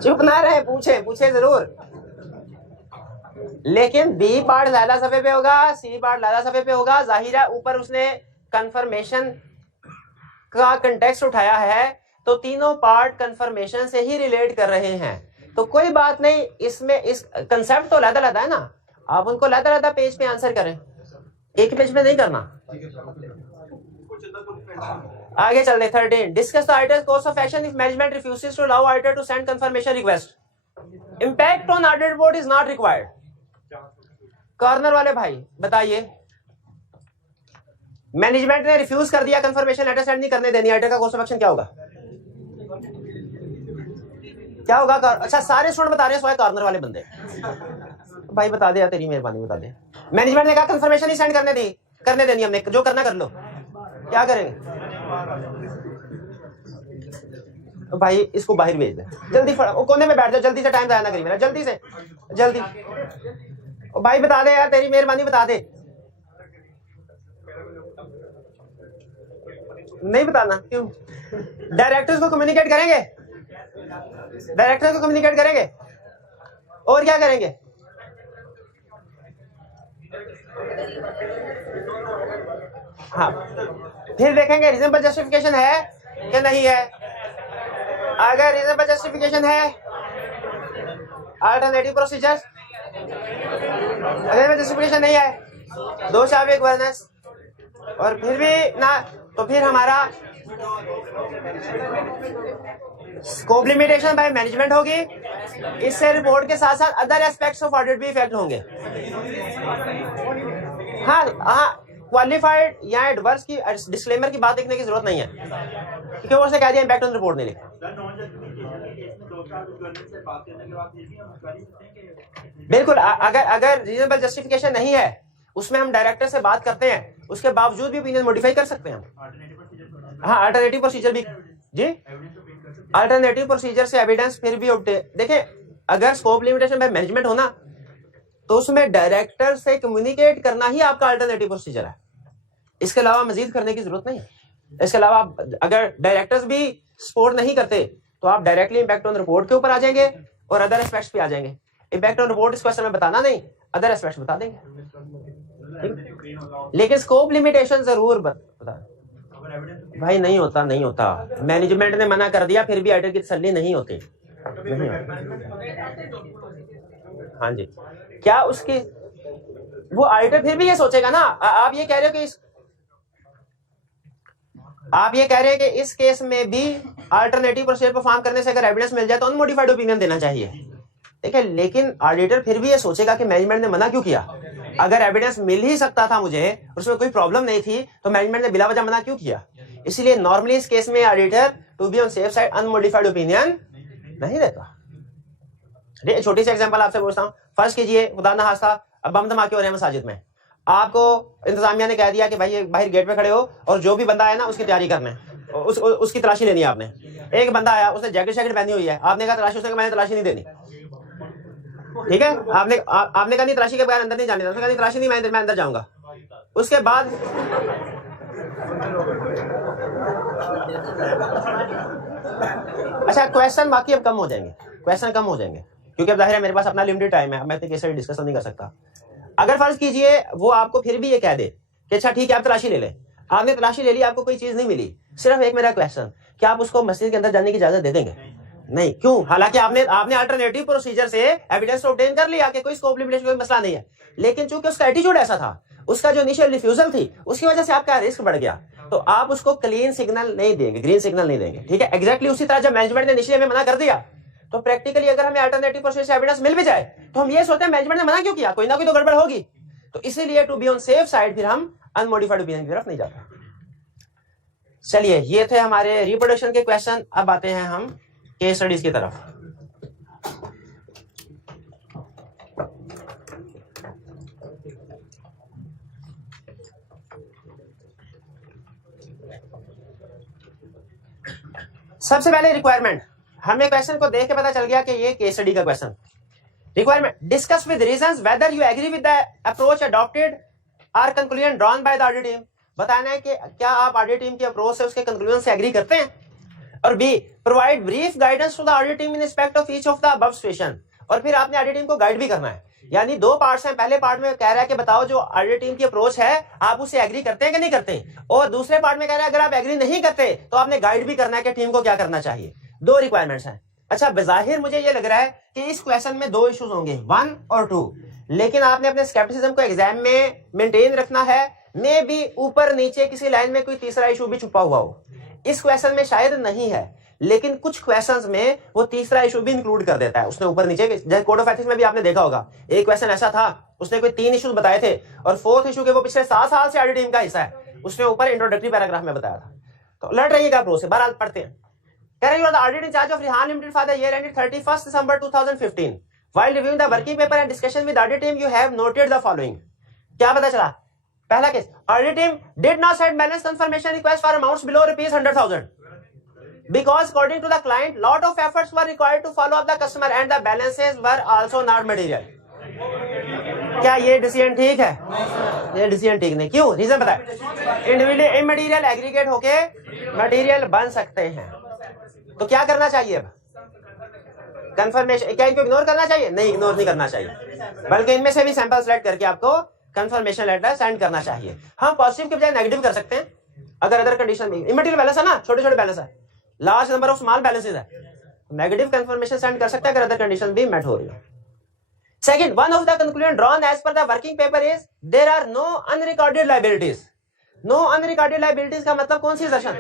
चुप ना रहे, पूछे जरूर, लेकिन बी पार्ट ज्यादा सफे पे होगा, सी पार्ट ज्यादा सफे पे होगा। जाहिर है ऊपर उसने कंफर्मेशन का कंटेक्स्ट उठाया है, तो तीनों पार्ट कंफर्मेशन से ही रिलेट कर रहे हैं, तो कोई बात नहीं। इसमें इस कंसेप्ट तो लादा है ना, आप उनको लादा पेज पे आंसर करें, एक पेज पे नहीं करना। आगे चल रहे 13, discuss the auditor's course of action if management refuses to allow auditor to send confirmation request. Impact on audit report is not required. Corner वाले भाई बताइए, मैनेजमेंट ने रिफ्यूज कर दिया, कंफर्मेशन लेटर सेंड नहीं करने देनी, ऑडिटर का कोर्स ऑफ एक्शन क्या होगा? क्या होगा? अच्छा सारे स्टूडेंट बता रहे हैं, सोए कॉर्नर वाले बंदे। भाई बता दे यार, तेरी मेहरबानी बता दे। मैनेजमेंट ने कहा कंफर्मेशन ही सेंड करने देनी, हमने जो करना कर लो, क्या करेंगे? तो भाई इसको बाहर भेज दे जल्दी, कोने में बैठ जाओ, जल्दी से, टाइम जाया ना करी मेरा, जल्दी से जल्दी। भाई बता दे यार, तेरी मेहरबानी बता दे। नहीं बताना क्यों? डायरेक्टर्स को कम्युनिकेट करेंगे, डायरेक्टर्स को कम्युनिकेट करेंगे, और क्या करेंगे? हाँ फिर देखेंगे रीजनेबल जस्टिफिकेशन है कि नहीं है। अगर रीजनेबल जस्टिफिकेशन है, अल्टरनेटिव प्रोसीजर्स अगर में जस्टिफिकेशन नहीं है, 2 चाबी इक्विवेलेंस, और फिर भी ना, तो फिर हमारा स्कोप लिमिटेशन बाय मैनेजमेंट होगी। इससे रिपोर्ट के साथ साथ अदर एस्पेक्ट्स ऑफ ऑडिट भी इफेक्ट होंगे। हाँ, क्वालिफाइड या एडवर्स की डिस्क्लेमर की बात लिखने की जरूरत नहीं है, क्योंकि वो उसने कह दिया इम्पैक्ट ऑन रिपोर्ट नहीं लिखा। बिल्कुल, अगर रीजनेबल जस्टिफिकेशन नहीं है, उसमें हम डायरेक्टर से बात करते हैं, उसके बावजूद भी ओपिनियन मॉडिफाई कर सकते हैं हम। हाँ, अल्टरनेटिव प्रोसीजर भी जी, अल्टरनेटिव प्रोसीजर से एविडेंस फिर भी देखें, अगर स्कोप लिमिटेशन बाय मैनेजमेंट होना तो उसमें डायरेक्टर से कम्युनिकेट करना ही आपका अल्टरनेटिव प्रोसीजर है। इसके अलावा मजीद करने की जरूरत नहीं है। इसके अलावा अगर डायरेक्टर्स भी सपोर्ट नहीं करते तो आप डायरेक्टली इम्पैक्ट ऑन रिपोर्ट के ऊपर आ जाएंगे और अदर एस्पेक्ट्स पे आ जाएंगे। इम्पैक्ट ऑन रिपोर्ट इस क्वेश्चन में बताना नहीं, अदर एस्पेक्ट्स बता देंगे, लेकिन स्कोप लिमिटेशन जरूर बता। भाई नहीं होता, नहीं होता, मैनेजमेंट ने मना कर दिया फिर भी ऑडिटर की तसल्ली नहीं होती, नहीं होती। हाँ जी, क्या उसकी वो ऑडिटर फिर भी ये सोचेगा ना, आप ये कह रहे हो कि आप ये कह रहे हैं कि इस केस में भी अल्टरनेटिव प्रोसीजर परफॉर्म करने से अगर एविडेंस मिल जाए तो अनमोडिफाइड ओपिनियन देना चाहिए, ठीक है। लेकिन ऑडिटर फिर भी ये सोचेगा कि मैनेजमेंट ने मना क्यों किया। अगर एविडेंस मिल ही सकता था मुझे, उसमें कोई प्रॉब्लम नहीं थी, तो मैनेजमेंट ने बिला वजह मना क्यों किया। इसलिए नॉर्मली इस केस में auditor to be on safe side unmodified opinion नहीं देता। छोटी सी एग्जांपल आपसे पूछता हूँ, फर्ज कीजिए खुदा ना खास्ता अब बम धमाके हो रहे हैं मसाजिद में, आपको इंतजामिया ने कह दिया कि भाई बाहर गेट पे खड़े हो और जो भी बंदा आया ना उसकी तैयारी करना है, उसकी तलाशी लेनी है आपने। एक बंदा आया, उसने जैकेट पहनी हुई है, आपने कहा तलाशी, उसने कहा मैंने तलाशी नहीं देनी, ठीक है। आपने कहा नहीं तलाशी के बगैर अंदर नहीं जाने, उसने कहा नहीं तलाशी नहीं, मैं अंदर जाऊंगा। उसके बाद अच्छा, क्वेश्चन बाकी अब कम हो जाएंगे, क्वेश्चन कम हो जाएंगे, क्योंकि अब जाहिर है मेरे पास अपना लिमिटेड टाइम है, मैं तो केस डिस्कशन नहीं कर सकता। अगर फर्ज कीजिए वो आपको फिर भी ये कह दे कि अच्छा ठीक है आप तलाशी ले लें, आपने तलाशी ले ली, आपको कोई चीज नहीं मिली, सिर्फ एक मेरा क्वेश्चन, क्या आप उसको मस्जिद के अंदर जाने की इजाजत दे देंगे? नहीं, क्यों? हालांकि आपने अल्टरनेटिव प्रोसीजर से एविडेंस ऑब्टेन कर लिया कि कोई स्कोप लिमिटेशन कोई मसला नहीं है, लेकिन चूंकि उसका एटीट्यूड ऐसा था, उसका जो इनिशियल रिफ्यूजल थी, उसकी वजह से आपका रिस्क बढ़ गया, तो आप उसको क्लीन सिग्नल नहीं देंगे, ग्रीन सिग्नल नहीं देंगे, ठीक है। एग्जैक्टली उसी तरह जब मैनेजमेंट ने इनिशियली हमें मना कर दिया, तो प्रैक्टिकली अगर हमें अल्टरनेटिव प्रोसीजर से एविडेंस मिल भी जाए तो हम ये सोचते हैं मैनेजमेंट ने मना क्यों किया, कोई ना कोई तो गड़बड़ होगी। तो इसीलिए to be on safe side फिर हम अनमोडिफाइड ओपिनियन की तरफ नहीं जाते। चलिए, ये थे हमारे रिप्रोडक्शन के क्वेश्चन। अब आते हैं हम केस स्टडीज की तरफ। सबसे पहले रिक्वायरमेंट, हमें क्वेश्चन को देख के पता चल गया कि ये केस स्टडी का question. Requirement, discuss with reasons whether you agree with the approach adopted or conclusion drawn by the audit team. बताना है कि क्या आप ऑडिट टीम के अप्रोच से उसके कंक्लूजन से एग्री करते हैं। और B, provide brief guidance to the audit team in respect of each of the above situation. और फिर आपने ऑडिट टीम को गाइड भी करना है, यानी 2 पार्ट्स हैं। पहले पार्ट में कह रहा है कि बताओ जो ऑडिट टीम की अप्रोच है आप उससे एग्री करते हैं कि नहीं करते, और दूसरे पार्ट में कह रहा है अगर आप एग्री नहीं करते तो आपने गाइड भी करना है कि टीम को क्या करना चाहिए। 2 रिक्वायरमेंट्स हैं। अच्छा, बजाहिर मुझे ये लग रहा है कि इस क्वेश्चन में 2 इश्यूज होंगे, 1 और 2, लेकिन आपने अपने स्केप्टिसिज्म को एग्जाम में मेंटेन रखना है। मे भी ऊपर नीचे किसी लाइन में कोई तीसरा इशू भी छुपा हुआ हो, इस क्वेश्चन में शायद नहीं है, लेकिन कुछ क्वेश्चंस में वो तीसरा इशू भी इंक्लूड कर देता है उसने ऊपर नीचे। जैसे कोड ऑफ एथिक्स में भी आपने देखा होगा, एक क्वेश्चन ऐसा था, उसने कोई 3 इश्यूज बताए थे और 4th इशू के वो पिछले 7 साल से ऑडिट टीम का हिस्सा है, उसने ऊपर इंट्रोडक्टरी पैराग्राफ में बताया था। तो लड़ रहिएगा अप्रोच से। बहरहाल पढ़ते हैं। कह रहे हैं the audit in charge of Rihan limited for the year ended 31 December 2015 while reviewing the working paper and discussion with audit team you have noted the following. क्या पता चला? पहला case, audit team did not send balance confirmation request for amounts below ₹100,000 because according to the client lot of efforts were required to follow up the customer and the balances were also not material। क्या ये decision ठीक है? ये decision ठीक नहीं। क्यों? Reason बताए। Individual immaterial aggregate होके मटेरियल बन सकते हैं, तो क्या करना चाहिए? अब कंफर्मेशन, क्या इनको इग्नोर करना चाहिए? नहीं, इग्नोर नहीं करना चाहिए, बल्कि इनमें से भी सैंपल सेलेक्ट करके आपको कंफर्मेशन लेटर सेंड करना चाहिए। हम पॉजिटिव के बजाय नेगेटिव कर सकते हैं अगर अदर कंडीशन में। इमटेरियल बैलेंस है ना, छोटे छोटे बैलेंस है, large number of small balances है, नेगेटिव कंफर्मेशन सेंड कर सकते हैं अगर अदर कंडीशन भी मेट हो रही है। Second, one of the conclusion drawn as per the working paper is there are no unrecorded liabilities. No unrecorded liabilities का मतलब कौन सी assertion?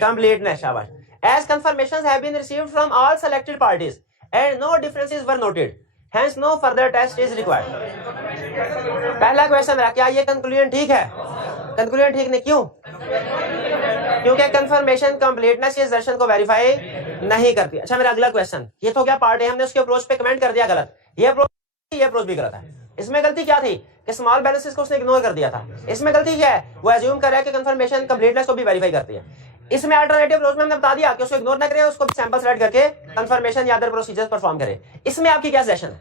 Completeness. शाबाश. As confirmations have been received from all selected parties and no differences were noted. Hence no further test is required. पहला question मेरा, क्या ये conclusion ठीक है? कंक्लूजन ठीक नहीं, क्यों? क्योंकि कंफर्मेशन कंप्लीटनेस के assertion को वेरीफाई नहीं करती। अच्छा मेरा अगला क्वेश्चन, ये तो क्या पार्ट है, हमने उसके अप्रोच पे कमेंट कर दिया गलत, ये अप्रोच भी गलत है। इसमें गलती क्या थी कि स्मॉल बैलेंसेस को उसने इग्नोर कर दिया था। इसमें गलती क्या है, वो एज्यूम कर रहा है कि कंफर्मेशन कंप्लीटनेस को भी वेरीफाई करती है। इसमें अल्टरनेटिव अप्रोच में हमने बता दिया कि उसको इग्नोर ना करे, उसको सैंपल सेलेक्ट करके कंफर्मेशन या अदर प्रोसीजर्स परफॉर्म करे। इसमें आपकी क्या सजेशन है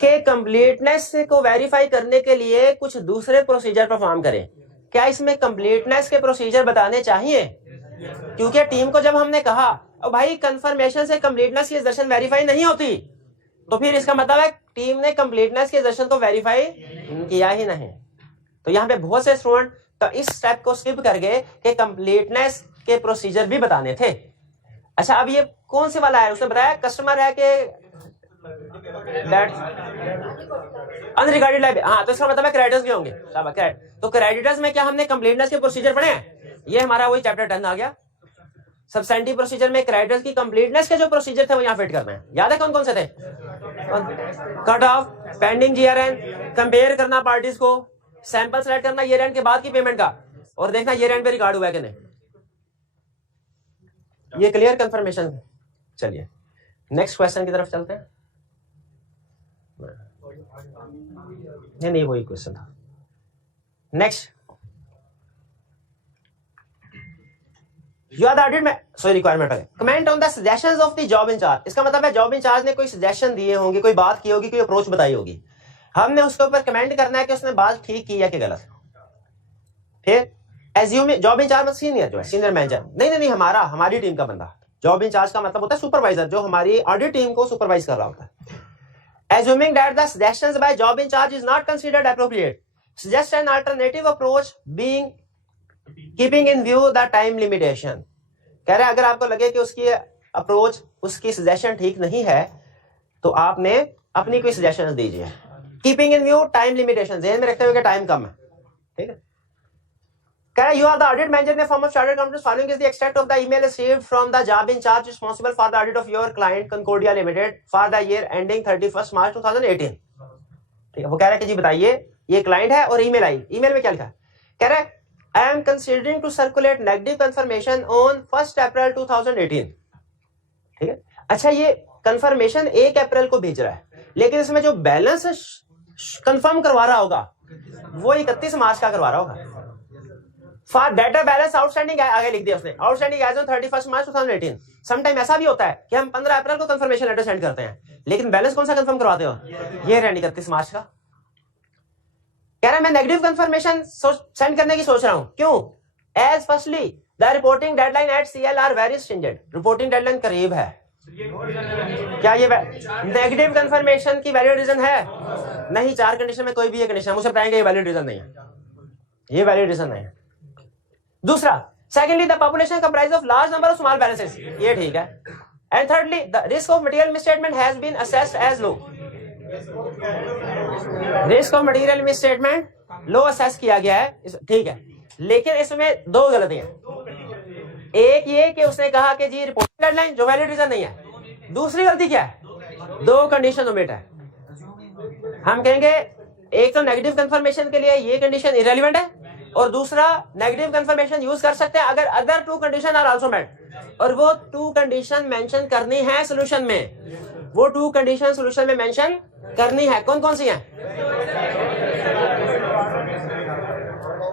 कि कंप्लीटनेस को वेरीफाई करने के लिए कुछ दूसरे प्रोसीजर परफॉर्म करें? क्या इसमें कंप्लीटनेस के प्रोसीजर बताने चाहिए? क्योंकि टीम को जब हमने कहा भाई कंफर्मेशन से कंप्लीटनेस की assertion वेरीफाई नहीं होती, तो फिर इसका मतलब है टीम ने कंप्लीटनेस के assertion को वेरीफाई किया ही नहीं। तो यहाँ पे बहुत से स्टूडेंट तो इस स्टेप को स्किप कर गए कि कंप्लीटनेस के प्रोसीजर भी बताने थे। अच्छा अब ये कौन से वाला है, उसने बताया कस्टमर है कि अनरिगार्डेड लाइबिलिटी। हाँ तो इसका मतलब है क्रेडिटर्स भी होंगे। तो क्रेडिटर्स में क्या हमने कंप्लीटनेस के प्रोसीजर पढ़े हैं? ये हमारा वही चैप्टर 10 आ गया। सब्सटेंटिव प्रोसीजर में क्रेडिटर्स की कंप्लीटनेस के जो प्रोसीजर थे वो यहाँ फिट करना है। याद है कौन कौन से थे? Cut off, pending GRN, compare करना पार्टीज को, सैंपल सेलेक्ट करना ईयर एंड के बाद की पेमेंट का, और देखना ईयर एंड पे रिकॉर्ड हुआ है कि नहीं। ये क्लियर कंफर्मेशन। चलिए नेक्स्ट क्वेश्चन की तरफ चलते हैं। नहीं वही क्वेश्चन था। Next, you are the audit में रिक्वायरमेंट है comment on the suggestions of the job incharge. इसका मतलब है जॉब इंचार्ज ने कोई सजेशन दिए होंगे, कोई बात की होगी, कोई अप्रोच बताई होगी, हमने उसके ऊपर कमेंट करना है कि उसने बात ठीक की या कि गलत। फिर एज्यूम, जॉब इंचार्ज सीनियर जो है, सीनियर मैनेजर नहीं, हमारी टीम का बंदा। जॉब इंचार्ज का मतलब होता है सुपरवाइजर, जो हमारी ऑडिट टीम को सुपरवाइज कर रहा होता है। Assuming that the suggestions by job in charge is not considered appropriate, suggest an alternative approach being keeping in view the time limitation. कह रहे हैं अगर आपको लगे कि उसकी अप्रोच, उसकी सजेशन ठीक नहीं है, तो आपने अपनी कोई सजेशन दीजिए। Keeping in view time limitation, ध्यान में रखते हुए कि टाइम कम है। ठीक है। कह रहे हैं you are the audit manager in firm of chartered accountants, following is the extract of the email received from the job in charge responsible for the audit of your client Concordia limited for the year ending 31 March 2018। ठीक है। वो कह रहा है कि जी बताइए ये client है और ईमेल आई, ईमेल में क्या लिखा है? कह रहा है I am considering to circulate negative confirmation on 1 April 2018। ठीक है। अच्छा ये कंफर्मेशन 1 अप्रैल को भेज रहा है, लेकिन इसमें जो बैलेंस कंफर्म करवा रहा होगा वो 31 मार्च का करवा रहा होगा। फॉर डेटा बैलेंस आउटस्टैंडिंग, आगे लिख दिया उसने, outstanding as on 31 March 2018। Sometime ऐसा भी होता है कि हम 15 अप्रैल को कंफर्मेशन लेटर सेंड करते हैं, लेकिन बैलेंस कौन सा कंफर्म करवाते हो? ये 31 मार्च का। कह रहा है मैं नेगेटिव कंफर्मेशन सेंड करने की सोच रहा हूं, क्यों? As firstly the reporting deadline at CL are very stringent. Reporting deadline करीब है। क्या ये नेगेटिव कंफर्मेशन की वैलिड रीजन है? नहीं, 4 कंडीशन में कोई भी एक कंडीशन मुझे बताएंगे ये वैलिड रीजन नहीं है, ये वैलिड रीजन नहीं है। दूसरा, secondly the population comprise of large number of small balances, ये ठीक है। And thirdly the risk of material misstatement has been assessed as low. Risk of material misstatement low assess किया गया है, ठीक है, लेकिन इसमें 2 गलतियां। एक ये कि उसने कहा कि जी रिपोर्टिंग डेडलाइन जो वैलिड रीजन नहीं है। दूसरी गलती क्या है? 2 कंडीशन ओमिट है। हम कहेंगे एक तो नेगेटिव कंफर्मेशन के लिए ये कंडीशन इररिलेवेंट है, और दूसरा नेगेटिव कंफर्मेशन यूज कर सकते हैं अगर other 2 condition are also met, और वो 2 कंडीशन मेंशन करनी है सोल्यूशन में। वो 2 कंडीशन सोल्यूशन में मेंशन करनी है। कौन कौन सी हैं?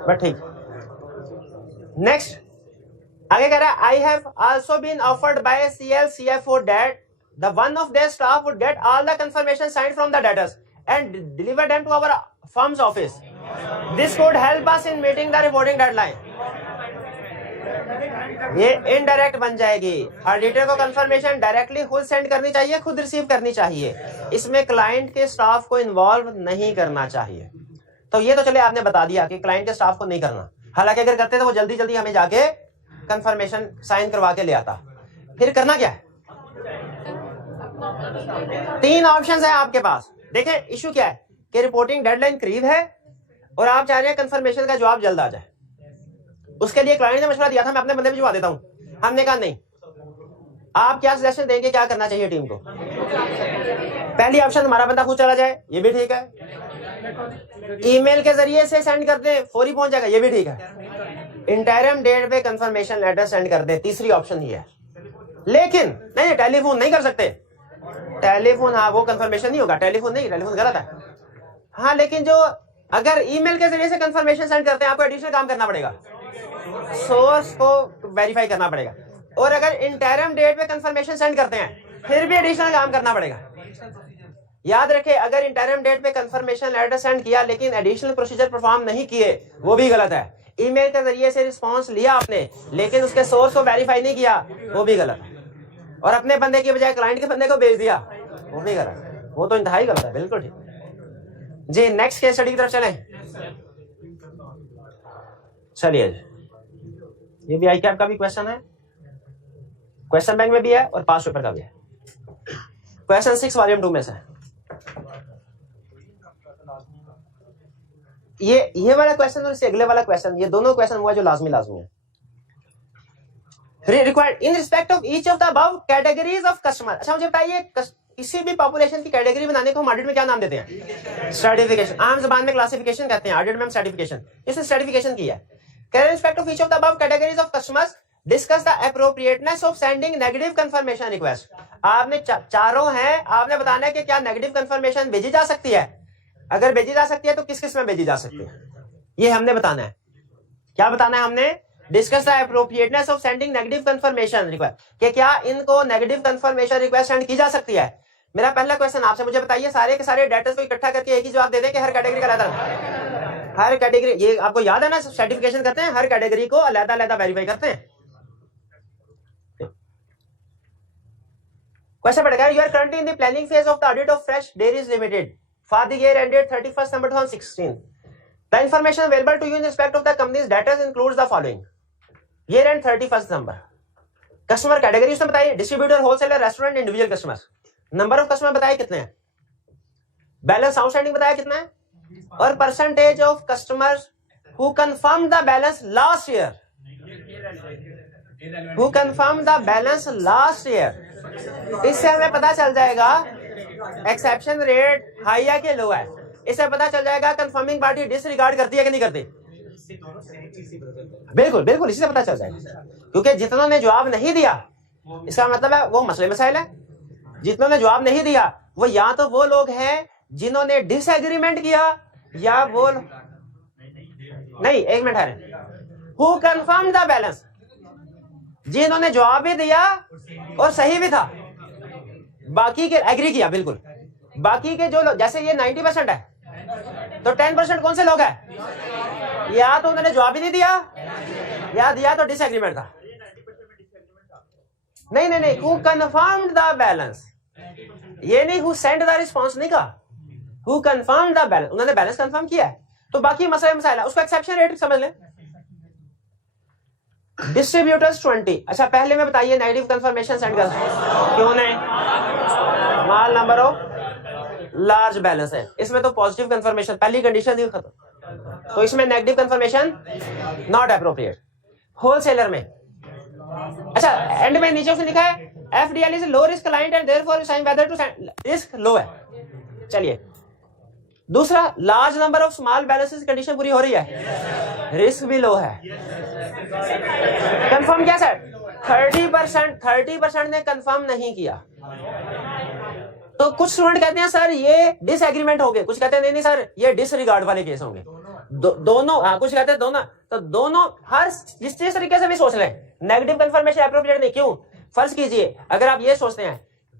बट ठीक। नेक्स्ट आगे कह रहा है I have also been offered by CL CFO that the one of their staff would get all the confirmation signed from the debtors and deliver them to our firm's office. This could help us in meeting the reporting deadline। ये indirect बन जाएगी। Auditor को confirmation directly खुद send करनी चाहिए, खुद receive करनी चाहिए, इसमें क्लाइंट के स्टाफ को इन्वॉल्व नहीं करना चाहिए। तो ये तो चले आपने बता दिया कि क्लाइंट के स्टाफ को नहीं करना, हालांकि अगर करते तो वो जल्दी जल्दी हमें जाके कंफर्मेशन साइन करवा के ले आता। फिर करना क्या है? तीन ऑप्शंस है आपके पास। देखें इशू क्या है कि रिपोर्टिंग डेडलाइन करीब है और आप चाह रहे हैं कंफर्मेशन का जवाब जल्द आ जाए। उसके लिए क्लाइंट ने मशवरा दिया था, मैं अपने बंदे भिजवा देता हूं। हमने कहा नहीं, आप क्या सजेशन देंगे, क्या करना चाहिए टीम को? पहली ऑप्शन हमारा बंदा खुद चला जाए, ये भी ठीक है। ईमेल के जरिए से सेंड कर दे, फौरी पहुंच जाएगा, ये भी ठीक है। इंटरिम डेट पे कंफर्मेशन लेटर सेंड कर दे, तीसरी ऑप्शन ही है। लेकिन नहीं, टेलीफोन नहीं कर सकते। टेलीफोन, हाँ वो कंफर्मेशन नहीं होगा, टेलीफोन नहीं, टेलीफोन गलत है। हाँ लेकिन जो अगर ईमेल के जरिए से कंफर्मेशन सेंड करते हैं, आपको एडिशनल काम करना पड़ेगा, सोर्स को वेरीफाई करना पड़ेगा। और अगर इंटरिम डेट पे कंफर्मेशन सेंड करते हैं, फिर भी एडिशनल काम करना पड़ेगा। याद रखें, अगर इंटरिम डेट पे कंफर्मेशन लेटर सेंड किया लेकिन एडिशनल प्रोसीजर परफॉर्म नहीं किए, वो भी गलत है। ईमेल के जरिए से रिस्पांस लिया आपने लेकिन उसके सोर्स को वेरीफाई नहीं किया, वो भी गलत है। और अपने बंदे की बजाय क्लाइंट के बंदे को भेज दिया, वो भी गलत है। वो तो इंतहाई गलत है, बिल्कुल ठीक जी। नेक्स्ट केस स्टडी की तरफ चलें। चलिए, ये भी आई कैप का भी क्वेश्चन है, क्वेश्चन बैंक में भी है और पास पेपर का भी है। क्वेश्चन 6 वॉल्यूम 2 में से। ये वाला क्वेश्चन और इससे अगले वाला क्वेश्चन, ये दोनों क्वेश्चन हुआ जो लाजमी है। Required in respect of each of the above categories of customer. अच्छा मुझे बताइए, किसी भी पॉपुलेशन की कैटेगरी बनाने को हम ऑडिट में क्या नाम देते हैं? स्ट्रैटिफिकेशन। आम जबान में क्लासिफिकेशन कहते हैं, ऑडिट में हम स्ट्रैटिफिकेशन। इसने स्ट्रैटिफिकेशन किया है। इन respect of each of the above categories of customers discuss the appropriateness of sending negative confirmation request. आपने चारों हैं, आपने बताना है कि क्या नेगेटिव कंफर्मेशन भेजी जा सकती है, अगर भेजी जा सकती है तो किस किस में भेजी जा सकती है, ये हमने बताना है। क्या बताना है हमने? Discuss the appropriateness of sending negative confirmation request, कि क्या इनको नेगेटिव कंफर्मेशन रिक्वेस्ट सेंड की जा सकती है। मेरा पहला क्वेश्चन आपसे, मुझे बताइए सारे के सारे डेटा को इकट्ठा करके एक ही जवाब दे दें कि हर कैटेगरी का अलग, हर कैटेगरी, ये आपको याद है ना, सर्टिफिकेशन करते हैं, हर कैटेगरी को अलग-अलग वेरीफाई करते हैं। क्वेश्चन पढ़ेगा, you are currently in the planning phase of the audit of Fresh Dairies Limited for the year ended 31 December 2016. The information available to you in respect of the company's data includes the following: year end 31 December. Customer category उसने बताई, distributor, wholesaler, restaurant, individual customer. Number of customer बताए कितने हैं, balance outstanding बताया कितना है, और percentage of customers who confirm the balance last year, who confirm the balance last year. इससे हमें पता चल जाएगा एक्सेप्शन रेट हाई है कि लो है। इससे पता चल जाएगा कंफर्मिंग पार्टी डिसरिगार्ड करती है कि नहीं करती। बिल्कुल बिल्कुल, इसी से पता चल जाएगा, क्योंकि जितनों ने जवाब नहीं दिया, इसका मतलब है वो मसले मसाइल है। जितनों ने जवाब नहीं दिया वो या तो वो लोग हैं जिन्होंने डिसएग्रीमेंट किया, या वो नहीं, एक मिनट है, हु कंफर्म द बैलेंस, जिन्होंने जवाब भी दिया और सही भी था, बाकी के एग्री किया। बिल्कुल, बाकी के जो लोग, जैसे ये 90% है तो 10% कौन से लोग हैं, या तो उन्होंने जवाब ही नहीं दिया, या दिया तो डिसएग्रीमेंट था। नहीं नहीं नहीं, हु कंफर्म्ड द बैलेंस, ये नहीं हु सेंड द रिस्पॉन्स नहीं कहा, हु कंफर्म्ड द बैलेंस, उन्होंने बैलेंस कंफर्म किया है। तो बाकी मसले मसाइल है, उसको एक्सेप्शन रेट समझ लें। डिस्ट्रीब्यूटर्स 20। अच्छा पहले में बताइए नेगेटिव कंफर्मेशन सेंड कर क्यों नहीं, small number of large balance है, इसमें तो पॉजिटिव कंफर्मेशन पहली कंडीशन ही खत्म, तो इसमें negative confirmation not appropriate. Wholesaler में अच्छा एंड में नीचे उसने लिखा है FDL is low risk client and therefore you sign whether to risk low है। चलिए दूसरा, large number of small balances condition पूरी हो रही है, रिस्क भी लो है। कंफर्म क्या सर, 30% ने कंफर्म नहीं किया। तो कुछ स्टूडेंट कहते हैं सर ये डिसएग्रीमेंट हो गए, कुछ कहते हैं नहीं नहीं सर ये डिसरिगार्ड वाले केस होंगे। दोनों, हाँ कुछ कहते हैं दोनों, तो दोनों हर जिस तरीके से भी सोच लें, नेगेटिव कंफर्मेशन एप्रोप्रिएट नहीं। क्यों? फर्ज कीजिए अगर आप ये सोचते हैं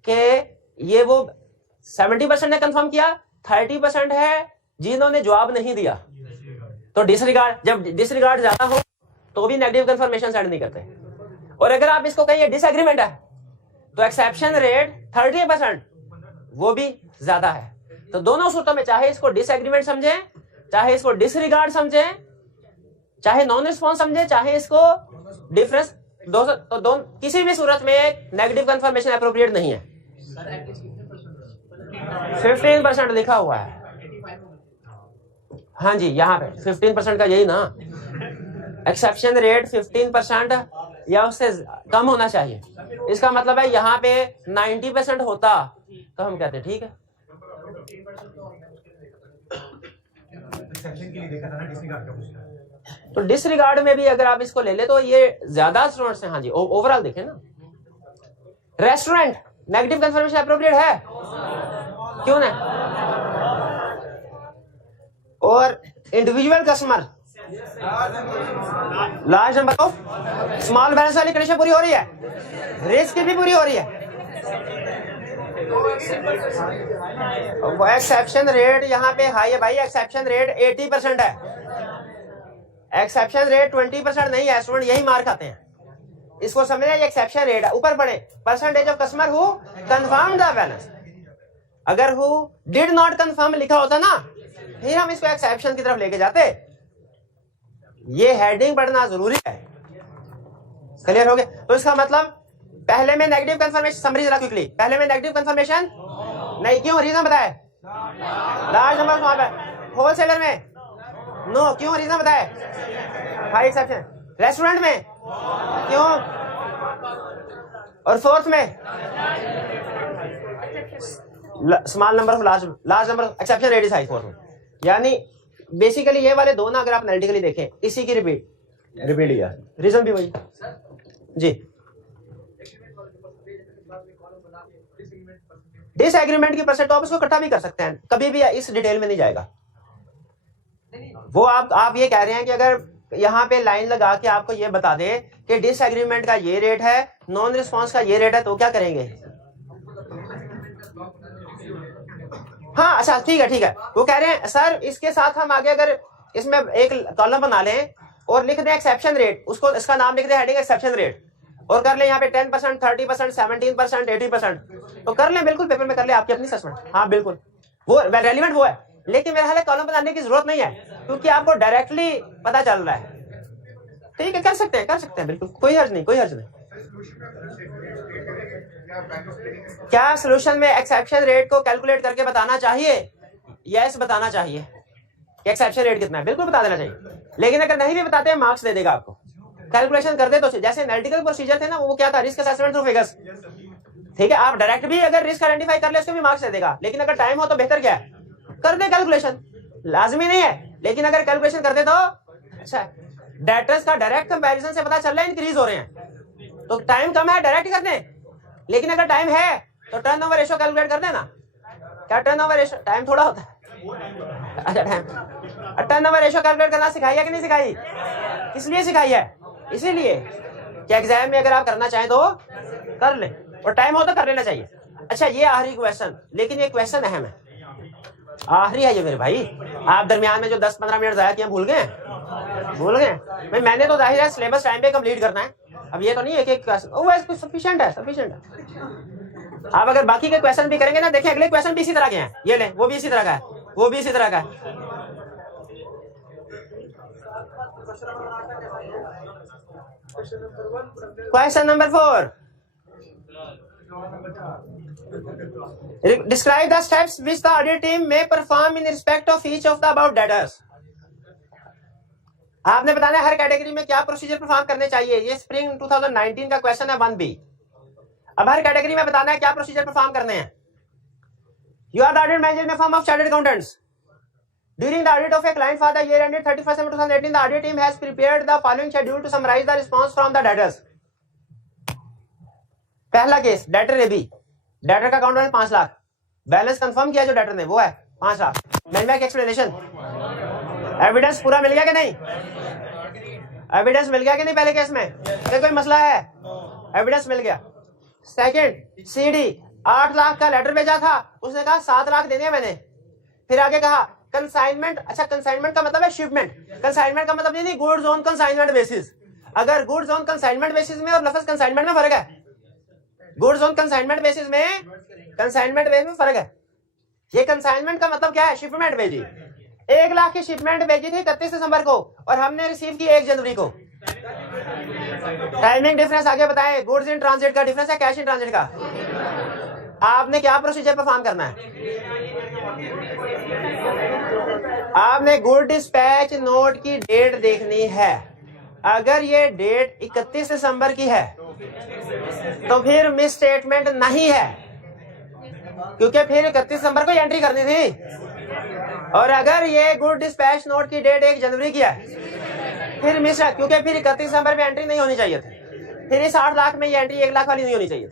कि ये वो 70% ने कंफर्म किया, 30% है जिन्होंने जवाब नहीं दिया, तो डिसरिगार्ड, जब डिसरिगार्ड ज्यादा हो तो भी नेगेटिव कंफर्मेशन सेंड नहीं करते। और अगर आप इसको कहिए डिसएग्रीमेंट है तो एक्सेप्शन रेट 30% वो भी ज्यादा है। तो दोनों सूरतों में चाहे इसको डिसएग्रीमेंट समझें, चाहे इसको डिसरिगार्ड समझें, चाहे नॉन रिस्पॉन्स समझें, चाहे इसको डिफरेंस, तो किसी भी सूरत में नेगेटिव कंफर्मेशन एप्रोप्रिएट नहीं है। 15% लिखा हुआ है। हाँ जी, यहाँ पे 15% का यही ना, एक्सेप्शन रेट 15% या उससे कम होना चाहिए। इसका मतलब है यहाँ पे 90% होता तो हम कहते ठीक है। एक्सेप्शन के लिए देखा था ना, डिसरिगार्ड का पूछना है। तो डिसरिगार्ड में भी अगर आप इसको ले ले तो ये ज्यादा स्टूडेंट्स हैं। हाँ जी, ओवरऑल देखें ना। रेस्टोरेंट नेगेटिव कंफर्मेशन अप्रोप्रिएट है, क्यों ना? और individual customer large number of small balance वाली कंडीशन पूरी हो रही है, रिस्क भी पूरी हो रही है। एक्सेप्शन रेट यहाँ पे हाई है भाई, एक्सेप्शन रेट 80% है, एक्सेप्शन रेट 20% नहीं है। स्टूडेंट यही मार खाते हैं, इसको समझना। ये एक्सेप्शन रेट है, ऊपर पढ़े percentage of customer who confirm the balance. अगर हु डिड नॉट कंफर्म लिखा होता ना, फिर हम इसको एक्सेप्शन की तरफ लेके जाते। ये हेडिंग पढ़ना जरूरी है। क्लियर हो गया? तो इसका मतलब पहले में नेगेटिव कंफर्मेशन, समरी जरा क्विकली, पहले में नेगेटिव कंफर्मेशन नहीं, क्यों? रीजन बताए। लार्ज नंबर ऑफ होलसेलर में नो, क्यों? रीजन बताए। High exception. रेस्टोरेंट में क्यों? और फोर्थ में small number of large number of exception rate is high fourth में। यानी बेसिकली ये वाले दो ना, अगर आप एनालिटिकली देखें, इसी की रिपीट किया, रीजन भी वही जी। डिसएग्रीमेंट की परसेंट तो आप इसको इकट्ठा भी कर सकते हैं, कभी भी इस डिटेल में नहीं जाएगा वो। आप ये कह रहे हैं कि अगर यहाँ पे लाइन लगा के आपको ये बता दे कि डिसएग्रीमेंट का ये रेट है, नॉन रिस्पॉन्स का ये रेट है, तो क्या करेंगे? हाँ अच्छा ठीक है। वो कह रहे हैं सर इसके साथ हम आगे अगर इसमें एक कॉलम बना लें और लिख दें एक्सेप्शन रेट, उसको इसका नाम लिख दें हेडिंग एक्सेप्शन रेट, और कर ले यहाँ पे 10%, 30%, 17%, 80%, तो कर ले, बिल्कुल पेपर में कर ले, आपकी अपनी असेसमेंट। हाँ बिल्कुल, वो रेलिवेंट वो है, लेकिन मेरा हाल कॉलम बनाने की जरूरत नहीं है, क्योंकि आपको डायरेक्टली पता चल रहा है। ठीक है, कर सकते हैं बिल्कुल, कोई हर्ज नहीं। क्या सोल्यूशन में एक्सेप्शन रेट को कैलकुलेट करके बताना चाहिए? यस, बताना चाहिए कि एक्सेप्शन रेट कितना है, बिल्कुल बता देना चाहिए। लेकिन अगर नहीं भी बताते हैं, मार्क्स दे देगा आपको। कैलकुलेशन कर दे तो जैसे एनालिटिकल प्रोसीजर थे ना, वो क्या था? Risk assessment through figures. ठीक है, आप डायरेक्ट भी अगर रिस्क आइडेंटिफाई कर ले, उसको भी मार्क्स दे देगा। लेकिन अगर टाइम हो तो बेहतर क्या है, कर दे कैलकुलेशन, लाजमी नहीं है, लेकिन अगर कैलकुलेशन कर दे तो अच्छा। डेटर्स का डायरेक्ट कंपैरिजन से पता चल रहा है इंक्रीज हो रहे हैं, तो टाइम कम है, डायरेक्ट कर दें। लेकिन अगर टाइम है तो टर्नओवर रेशियो कैलकुलेट कर देना। क्या टर्नओवर रेशियो? टाइम थोड़ा होता है। अच्छा, टाइम टर्नओवर रेशियो कैलकुलेट करना सिखाई है कि नहीं सिखाई? किस लिए सिखाई है? इसीलिए कि एग्जाम में अगर आप करना चाहें तो कर ले, और टाइम हो तो कर लेना चाहिए। अच्छा, ये आखिरी क्वेश्चन, लेकिन ये क्वेश्चन अहम है, आखिरी है ये मेरे भाई। आप दरमियान में जो 10-15 मिनट जाया किया, भूल गए भाई। मैंने तो जाहिर है सिलेबस टाइम पे कंप्लीट करना है, अब ये तो नहीं है कि क्वेश्चन सफिशिएंट है। आप अगर बाकी के क्वेश्चन भी करेंगे ना, देखिए अगले क्वेश्चन भी इसी तरह के हैं, ये ले, वो भी इसी तरह का है, वो भी इसी तरह का है। Question number 4, describe the steps which the audit team may perform in respect of each of the above debtors। आपने बताना है हर कैटेगरी में क्या प्रोसीजर परफॉर्म करने चाहिए। ये स्प्रिंग 2019 का क्वेश्चन है 1B। अब हर कैटेगरी में बताना है क्या प्रोसीजर परफॉर्म करने हैं। You are the audit manager में firm of chartered accountants. During the audit of a client for the year ended 31st December 2018, the audit team has prepared the following schedule to summarize the response from the debtors। पहला case, debtor A B, debtor का account है 5 lakh, balance confirm किया जो debtor ने, वो है 5 lakh. Manual explanation, evidence पूरा मिल गया कि नहीं? एविडेंस मिल गया कि नहीं? पहले केस में कोई मसला है? एविडेंस मिल गया। सेकंड, सीडी 8 लाख का लेटर भेजा था, उसने कहा 7 लाख देने मैंने। फिर आगे कहा कंसाइनमेंट। अच्छा, कंसाइनमेंट का मतलब है शिपमेंट, कंसाइनमेंट का मतलब नहीं गुड्स ऑन कंसाइनमेंट बेसिस। अगर गुड्स ऑन कंसाइनमेंट बेसिस में और लफ्ज कंसाइनमेंट में फर्क है। गुड्स ऑन कंसाइनमेंट बेसिस में, कंसाइनमेंट बेसिस में फर्क है। ये कंसाइनमेंट का मतलब क्या है? शिपमेंट भेजी, 1 लाख की शिपमेंट भेजी थी 31 दिसंबर को, और हमने रिसीव की 1 जनवरी को। टाइमिंग डिफरेंस आगे बताएं। गुड्स इन ट्रांजिट का डिफरेंस है कैश इन ट्रांजिट का। आपने क्या प्रोसीजर परफॉर्म करना है? आपने गुड डिस्पैच नोट की डेट देखनी है। अगर ये डेट 31 दिसंबर की है तो फिर मिस स्टेटमेंट नहीं है, क्योंकि फिर 31 दिसंबर को एंट्री करनी थी। और अगर ये गुड डिस्पैच नोट की डेट 1 जनवरी की है फिर मिस, क्योंकि फिर 31 दिसंबर में एंट्री नहीं होनी चाहिए थी। फिर इस 8 लाख में ये एंट्री 1 लाख वाली नहीं होनी चाहिए।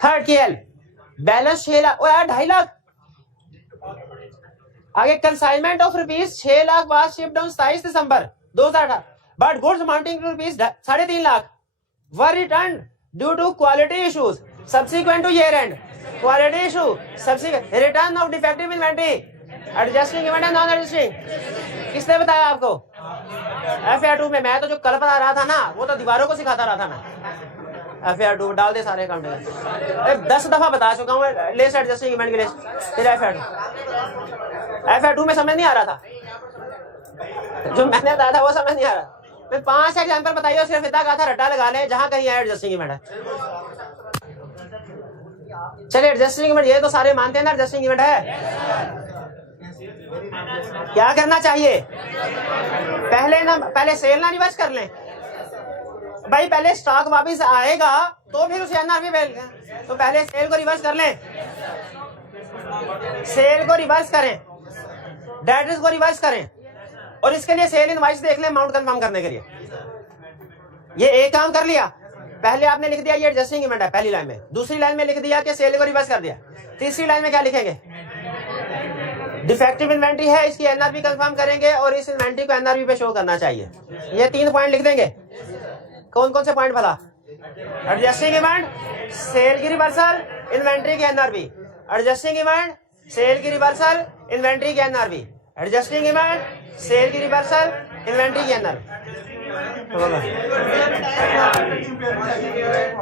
थर्ड की एल बैलेंस 6 लाख, यार 2.5 लाख। आगे consignment of rupees 6 lakh was shipped on 27 December 2018, but goods amounting to rupees 3.5 lakh were return due to quality issues subsequent to year end. Quality issue, subsequent return of defective inventory, adjusting event and non adjusting. किसने बताया आपको? FAR2 में। मैं तो जो कल बता रहा था ना वो तो दीवारों को सिखाता रहा था मैं। FAR2 डाल दे सारे अकाउंट में, 10 दफा बता चुका हूँ लेस एडजस्टिंग इवेंट के लिए। फिर FAR2 में समझ नहीं आ रहा था, जो मैंने बताया था वो समझ नहीं आ रहा। मैं 5 एग्जाम्पल बताइए, सिर्फ इतना कहा था रट्टा लगा ले जहां कहीं एडजस्टिंग इवेंट है। चलिए एडजस्टिंग इवेंट, ये तो सारे मानते हैं ना एडजस्टिंग इवेंट है। क्या करना चाहिए? पहले सेल ना रिवर्स कर लें भाई। पहले स्टॉक वापस आएगा तो फिर उसे NRV भेज लें। तो पहले सेल को रिवर्स कर लें, सेल को रिवर्स करें, डेटर्स को रिवर्स करें, और इसके लिए सेल इनवॉइस देख लें अमाउंट कंफर्म करने के लिए। ये एक काम कर लिया। पहले आपने लिख दिया ये एडजस्टिंग इवेंट है पहली लाइन में, दूसरी लाइन में लिख दिया कि सेल को रिवर्स कर दिया, तीसरी लाइन में क्या लिखेंगे? डिफेक्टिव इन्वेंट्री है, इसकी NRV कंफर्म करेंगे और इस इन्वेंट्री को NRV पे शो करना चाहिए। ये 3 पॉइंट लिख देंगे। कौन कौन से पॉइंट भला? एडजस्टिंग इवेंट, सेल की रिवर्सल, इन्वेंट्री की NRV। एडजस्टिंग इवेंट, सेल की रिवर्सल, इन्वेंट्री की NRV। एडजस्टिंग इवेंट, सेल की रिवर्सल, इन्वेंट्री की NRV।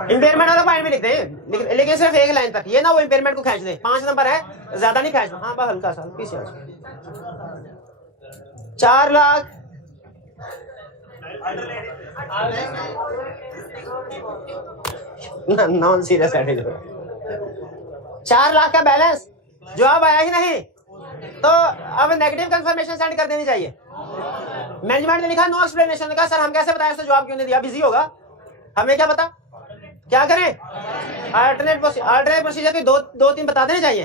इंपेयरमेंट वाला पॉइंट भी लिखते हैं, लेकिन सिर्फ 1 लाइन तक। ये ना वो इंपेयरमेंट को खींच दे, 5 नंबर है, ज्यादा नहीं खींचना। हाँ बस हल्का सा पीछे 4 lakh non serious edit. 4 lakh का बैलेंस जवाब आया ही नहीं तो अब नेगेटिव कंफर्मेशन सेंड कर देनी चाहिए। मैनेजमेंट ने लिखा नो एक्सप्लेनेशन, कहा सर हम कैसे बताएं, उसने जवाब क्यों नहीं दिया, बिजी होगा, हमें क्या पता। क्या करें? अल्टरनेट प्रोसीजर के 2-3 बता देने चाहिए।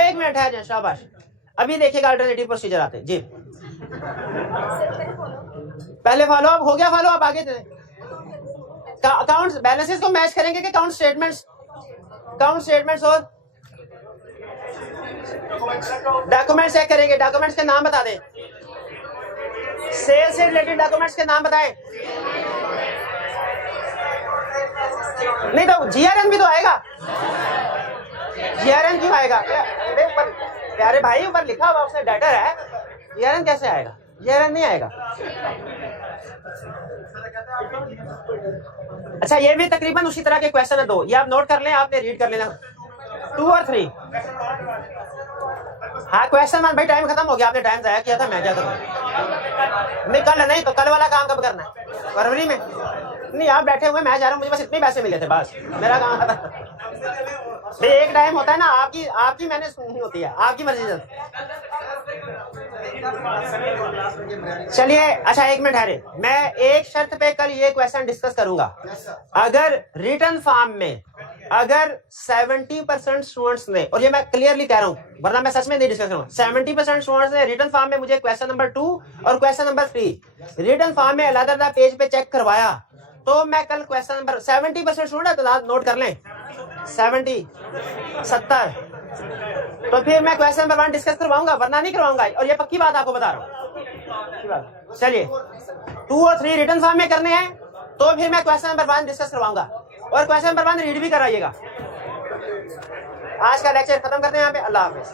1 मिनट है, शाबाश। अभी देखिएगा अल्टरनेटिव प्रोसीजर आते जी। पहले फॉलो अप हो गया, फॉलो अप आगे अकाउंट्स बैलेंसेस को मैच करेंगे कि अकाउंट स्टेटमेंट्स और डॉक्यूमेंट्स चेक करेंगे। डॉक्यूमेंट्स के नाम बता दें, सेल से रिलेटेड डॉक्यूमेंट्स के नाम बताएं। नहीं तो GRN भी तो आएगा। GRN क्यों आएगा? प्यारे भाई ऊपर लिखा हुआ उसने डेटर है, GRN कैसे आएगा? GRN नहीं आएगा। अच्छा ये भी तकरीबन उसी तरह के क्वेश्चन है 2, ये आप नोट कर लें, आपने रीड कर लेना 2 और 3। हाँ क्वेश्चन मान भाई टाइम खत्म हो गया, आपने टाइम जाया किया था, मैं क्या करूँ? नहीं कल नहीं तो कल वाला काम कब करना है? फरवरी में। नहीं आप बैठे हुए, मैं जा रहा हूँ, मुझे बस इतने पैसे मिले थे, बस मेरा काम खत्म। एक टाइम होता है ना, आपकी मैंने सुननी होती है, आपकी मर्जी से। चलिए अच्छा 1 मिनट ठहरे, मैं एक शर्त पे कल ये क्वेश्चन डिस्कस करूंगा। अगर रिटर्न फॉर्म में अगर 70% स्टूडेंट्स ने, और ये मैं क्लियरली कह रहा हूं वरना मैं सच में नहीं डिस्कस करूंगा, 70% स्टूडेंट्स ने रिटर्न फॉर्म में मुझे क्वेश्चन नंबर 2 और क्वेश्चन नंबर 3 रिटर्न फॉर्म में अलग-अलग पेज पे चेक करवाया, तो मैं कल क्वेश्चन नंबर 70% स्टूडेंट नोट कर लें, 70 तो फिर मैं क्वेश्चन नंबर 1 डिस्कस करवाऊंगा, वरना नहीं करवाऊंगा, और ये पक्की बात आपको बता रहा हूँ। चलिए 2 और 3 रिटर्न फॉर्म में करने हैं, तो फिर मैं क्वेश्चन नंबर 1 डिस्कस करवाऊंगा, और क्वेश्चन नंबर 1 रीड भी कराइएगा। आज का लेक्चर खत्म करते हैं यहाँ पे। अल्लाह हाफिज।